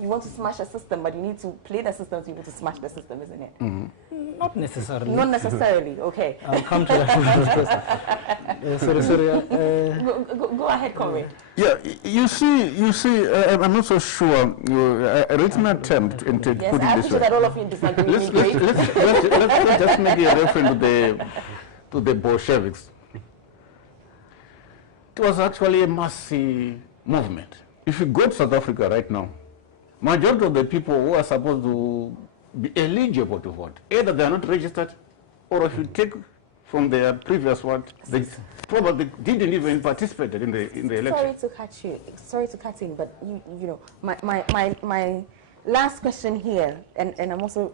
You want to smash a system, but you need to play the system to be able to smash the system, isn't it? Not necessarily. Not necessarily, okay. I'll come to that. Sorry. Go ahead, Conway. Yeah, you see, I'm not so sure. A written attempt in put it Yes, I this appreciate way. that all of you disagree with me. Let's just make a reference to the Bolsheviks. It was actually a massive movement. If you go to South Africa right now, majority of the people who are supposed to be eligible to vote, either they are not registered, or if you take from their previous one, they probably didn't even participate in the election. Sorry to cut in, but you know, my last question here, and I'm also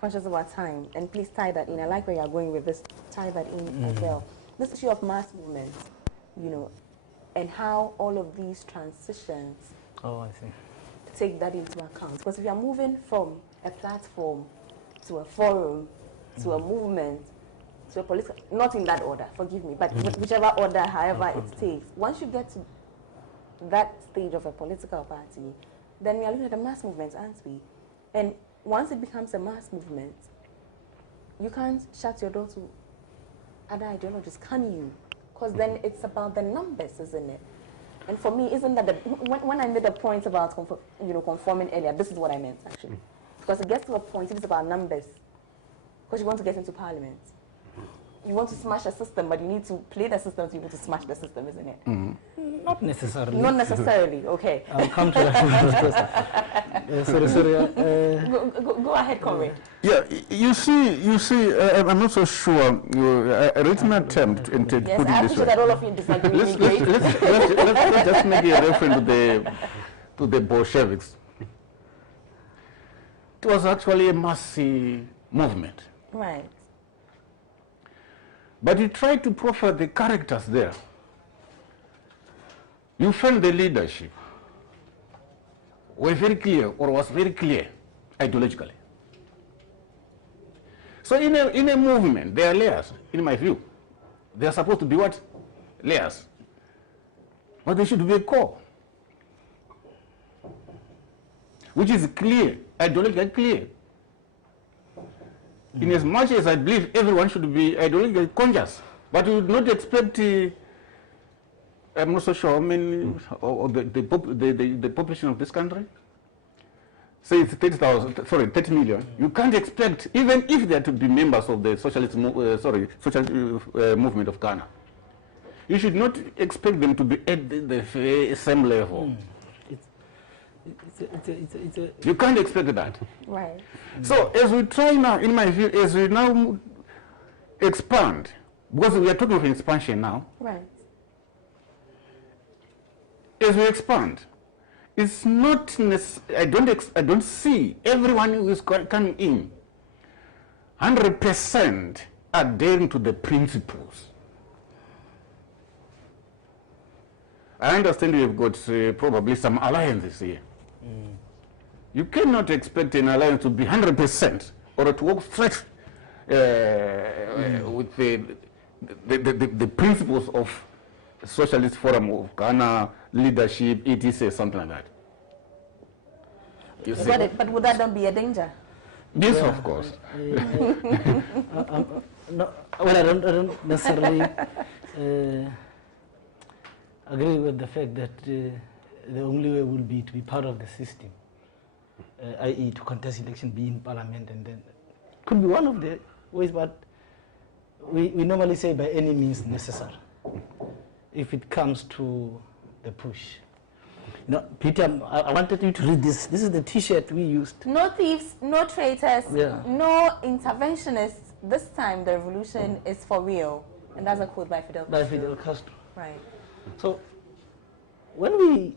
conscious about time, and please tie that in. I like where you're going with this. Tie that in as well. This issue of mass movements, you know, and how all of these transitions. Oh, I see. Take that into account, because if you are moving from a platform to a forum to a movement to a political, not in that order, forgive me, but whichever order, however it takes, once you get to that stage of a political party, then we are looking at a mass movement, aren't we? And once it becomes a mass movement, you can't shut your door to other ideologies, can you? Because then it's about the numbers, isn't it? And for me, isn't that when I made the point about conforming earlier, this is what I meant actually. Because it gets to a point, it is about numbers. Because you want to get into parliament. You want to smash a system, but you need to play the system to be able to smash the system, isn't it? Not necessarily. Not necessarily, okay. I'll come to that. Sorry. Go ahead, Conway. Yeah, you see, I'm not so sure. A written attempt in put it Yes, I this appreciate way. that all of you disagree with me. Let's just make a reference to the Bolsheviks. It was actually a massive movement. Right. But you try to profile the characters there. You find the leadership were very clear, or was very clear ideologically. So in a movement, there are layers, in my view. They are supposed to be what? Layers. But they should be a core, which is clear, ideologically clear. In as much as I believe everyone should be ideologically conscious, but we would not expect, I'm not so sure how many, or the population of this country, say it's 30 million. You can't expect, even if they are to be members of the socialist movement of Ghana, you should not expect them to be at the same level. You can't expect that. Right. So as we try now, in my view, as we now expand, because we are talking of expansion now. Right. As we expand, it's not I don't see everyone who is coming in 100% adhering to the principles. I understand you've got probably some alliances here. You cannot expect an alliance to be 100% or to work straight with the principles of Socialist Forum of Ghana, leadership, etc., something like that. You see? But would that not be a danger? Yes, of course. No, well, I don't necessarily agree with the fact that the only way will be to be part of the system, i.e. to contest election, be in parliament, and then could be one of the ways, but we normally say by any means necessary if it comes to the push. You know, Peter, I wanted you to read this. This is the T-shirt we used. No thieves, no traitors, Yeah. no interventionists. This time the revolution is for real. And that's a quote by Fidel Castro. By Fidel Castro. Right. So when we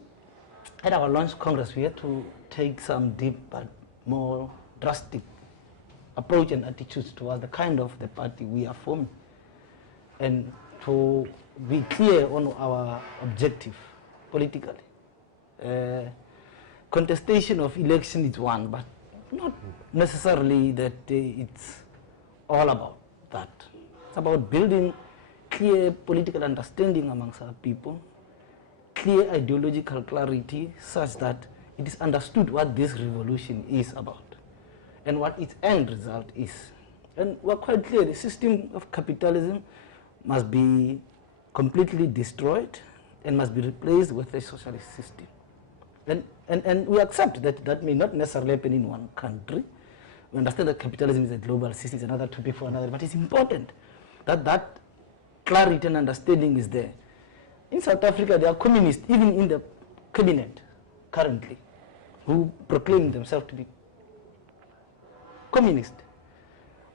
had our launch congress, we had to take some deep but more drastic approach and attitudes towards the kind of the party we are forming, and to be clear on our objective politically. Contestation of election is one, but not necessarily that it's all about that. It's about building clear political understanding amongst our people, clear ideological clarity such that it is understood what this revolution is about and what its end result is. And we're quite clear, the system of capitalism must be completely destroyed and must be replaced with a socialist system. And we accept that that may not necessarily happen in one country. We understand that capitalism is a global system, it's another topic for another, but it's important that that clarity and understanding is there. In South Africa, there are communists, even in the cabinet currently, who proclaim themselves to be communist.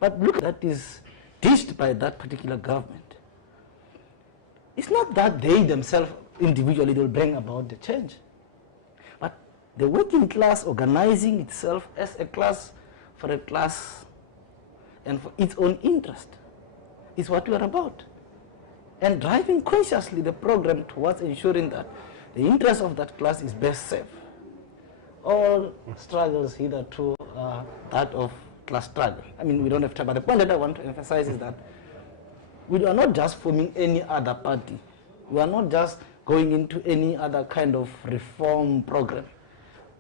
But look, that is dished by that particular government. It's not that they themselves individually will bring about the change, but the working class organizing itself as a class for a class and for its own interest is what we are about. And driving consciously the program towards ensuring that the interest of that class is best served. All struggles hitherto are that of class struggle. I mean, we don't have time, but the point that I want to emphasize is that we are not just forming any other party. We are not just going into any other kind of reform program.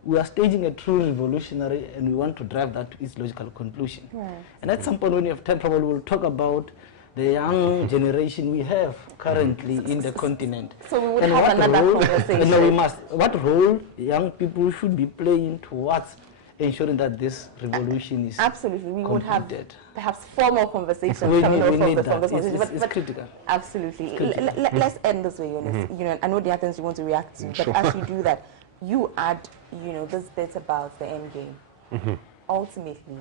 We are staging a true revolutionary, and we want to drive that to its logical conclusion. Right. And at some point when we have time, probably we'll talk about the young generation we have currently in the continent. So we would have another conversation. No, we must. What role young people should be playing towards ensuring that this revolution is absolutely. We completed. Would have perhaps 4 more conversations we coming need, out we from need this that. conversation. It's critical. Absolutely. Let's end this way, Eunice. You know, I know there are things you want to react to, but as you do that, you add, you know, this bit about the end game. Ultimately,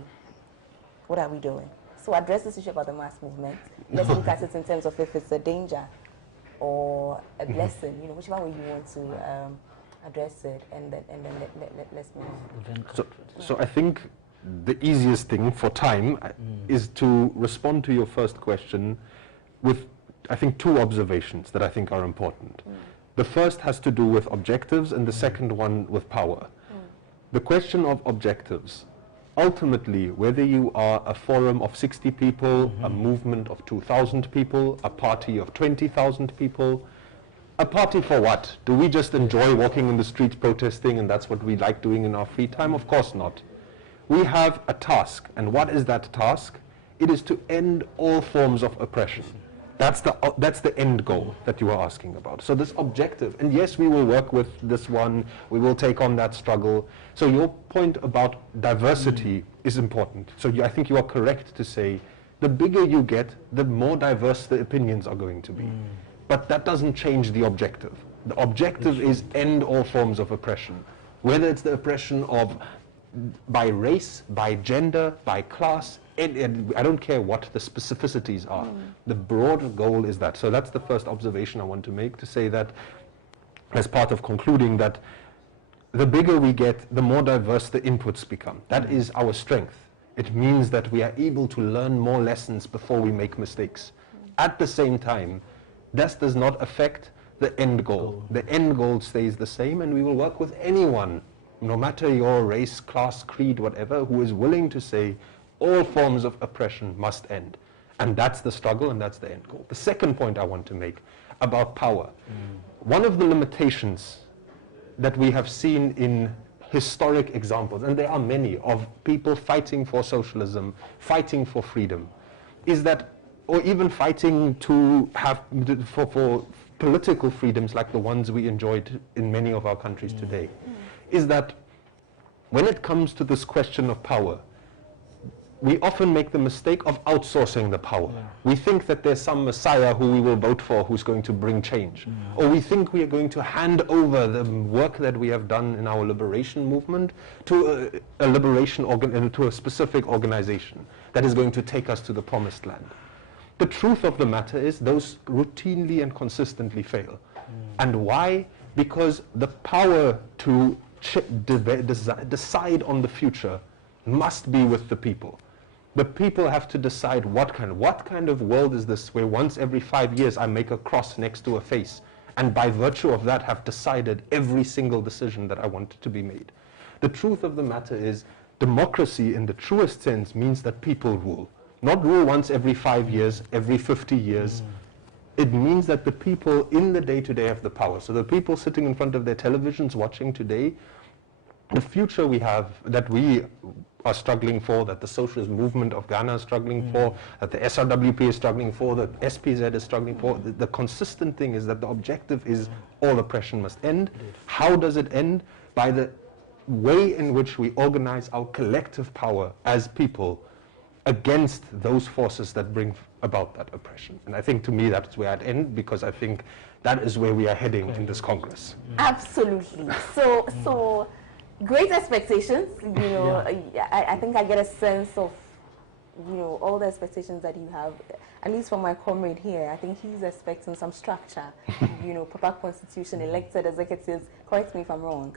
what are we doing? So address this issue about the mass movement. Let's look at it in terms of if it's a danger or a blessing. You know, whichever way you want to address it, and then let's move. So I think the easiest thing for time is to respond to your first question with, I think, 2 observations that I think are important. The first has to do with objectives, and the second one with power. The question of objectives. Ultimately, whether you are a forum of 60 people, a movement of 2,000 people, a party of 20,000 people, a party for what? Do we just enjoy walking in the streets protesting and that's what we like doing in our free time? Of course not. We have a task, and what is that task? It is to end all forms of oppression. That's the end goal that you are asking about. So this objective, and yes, we will work with this one, we will take on that struggle. So your point about diversity is important. So I think you are correct to say the bigger you get, the more diverse the opinions are going to be. But that doesn't change the objective. The objective is end all forms of oppression, whether it's the oppression of by race, by gender, by class. I don't care what the specificities are. The broad goal is that. So that's the first observation I want to make, to say that as part of concluding that the bigger we get, the more diverse the inputs become. That is our strength. It means that we are able to learn more lessons before we make mistakes. At the same time, this does not affect the end goal. The end goal stays the same, and we will work with anyone, no matter your race, class, creed, whatever, who is willing to say all forms of oppression must end. And that's the struggle, and that's the end goal. The second point I want to make about power. One of the limitations that we have seen in historic examples, and there are many, of people fighting for socialism, fighting for freedom, is that, or even fighting to have, for political freedoms like the ones we enjoyed in many of our countries today, is that when it comes to this question of power, we often make the mistake of outsourcing the power. We think that there's some messiah who we will vote for who's going to bring change. Or we think we are going to hand over the work that we have done in our liberation movement to to a specific organization that is going to take us to the promised land. The truth of the matter is those routinely and consistently fail. And why? Because the power to decide on the future must be with the people. The people have to decide what kind of world is this, where once every 5 years I make a cross next to a face, and by virtue of that have decided every single decision that I want to be made. The truth of the matter is democracy in the truest sense means that people rule. not rule once every 5 years, every 50 years. It means that the people in the day-to-day have the power. So the people sitting in front of their televisions watching today, the future we have, that we are struggling for, that the socialist movement of Ghana is struggling for, that the SRWP is struggling for, that SPZ is struggling for, the consistent thing is that the objective is all oppression must end. How does it end? By the way in which we organize our collective power as people against those forces that bring about that oppression. And I think, to me, that's where I'd end, because I think that is where we are heading in this Congress. Absolutely. So great expectations. You know, I think I get a sense of, you know, all the expectations that you have. At least from my comrade here, I think he's expecting some structure. You know, proper constitution, elected executives. Correct me if I'm wrong.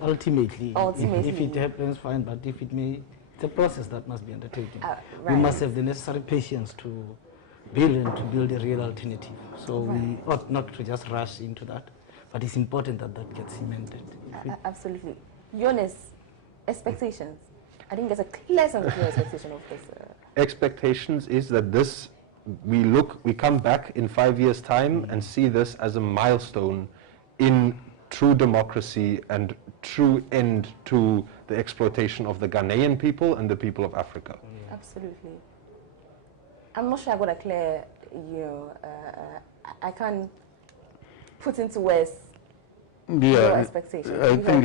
Ultimately, if it happens, fine. But if it may, it's a process that must be undertaken. We must have the necessary patience to build a real alternative. So we ought not to just rush into that, but it's important that that gets cemented. Absolutely. Jonas, expectations. I didn't get a clear sense of your expectation of this. Expectations is that this, we come back in 5 years' time and see this as a milestone in true democracy and true end to the exploitation of the Ghanaian people and the people of Africa. Absolutely. I'm not sure I got a clear, you know, I can't put into words your expectations. I think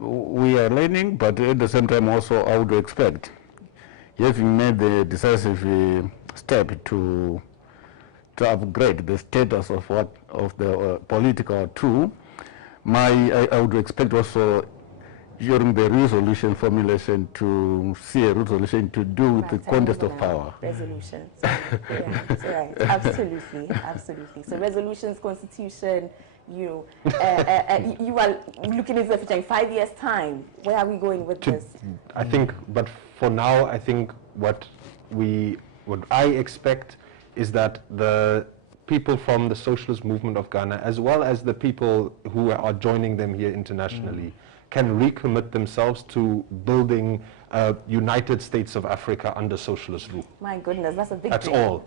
we are learning, but at the same time also I would expect, having made the decisive step to upgrade the status of the political tool, I would expect also during the resolution formulation to see a resolution to do with the contest of power. Resolutions. Yeah, that's right. Absolutely, absolutely. So resolutions, constitution, you you are looking at the future in 5 years' time. Where are we going with this? I think, but for now, I think what I expect is that the people from the socialist movement of Ghana, as well as the people who are joining them here internationally, can recommit themselves to building a United States of Africa under socialist rule. My goodness, that's a big dream. That's all.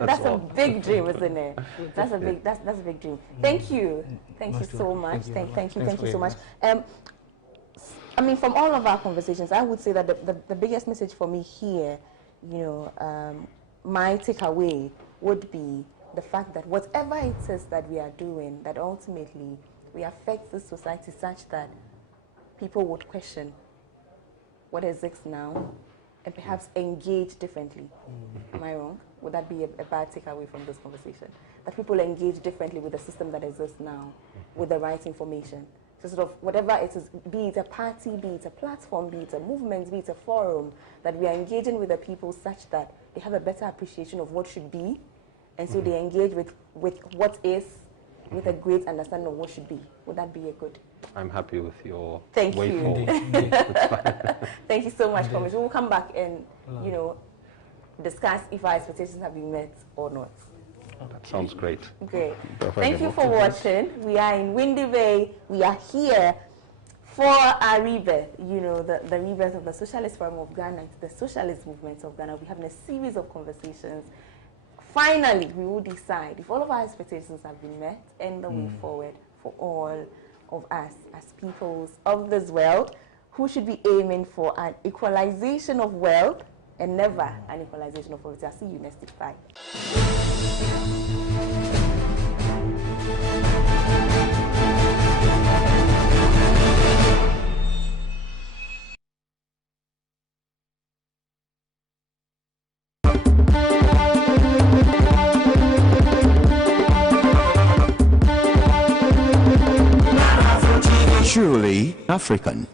That's a big dream, isn't it? That's a big dream. Thank you so much. Thank you so much. I mean, from all of our conversations, I would say that the biggest message for me here, you know, my takeaway would be the fact that whatever it is that we are doing, that ultimately we affect the society such that people would question what exists now and perhaps engage differently. Am I wrong? Would that be a bad takeaway from this conversation? That people engage differently with the system that exists now, with the right information. So sort of whatever it is, be it a party, be it a platform, be it a movement, be it a forum, that we are engaging with the people such that they have a better appreciation of what should be, and so they engage with what is, with a great understanding of what should be. Would that be a good? I'm happy with your Thank way you. forward. Thank you so much, Commissioner. We'll come back and, you know, discuss if our expectations have been met or not. That sounds great. Great. Thank you for watching. We are in Windy Bay. We are here for our rebirth, you know, the rebirth of the Socialist Forum of Ghana, the socialist movement of Ghana. We're having a series of conversations. Finally, we will decide if all of our expectations have been met and the way forward for all of us as peoples of this world who should be aiming for an equalization of wealth and never an equalization of poverty. I'll see you next week. Bye. Truly African.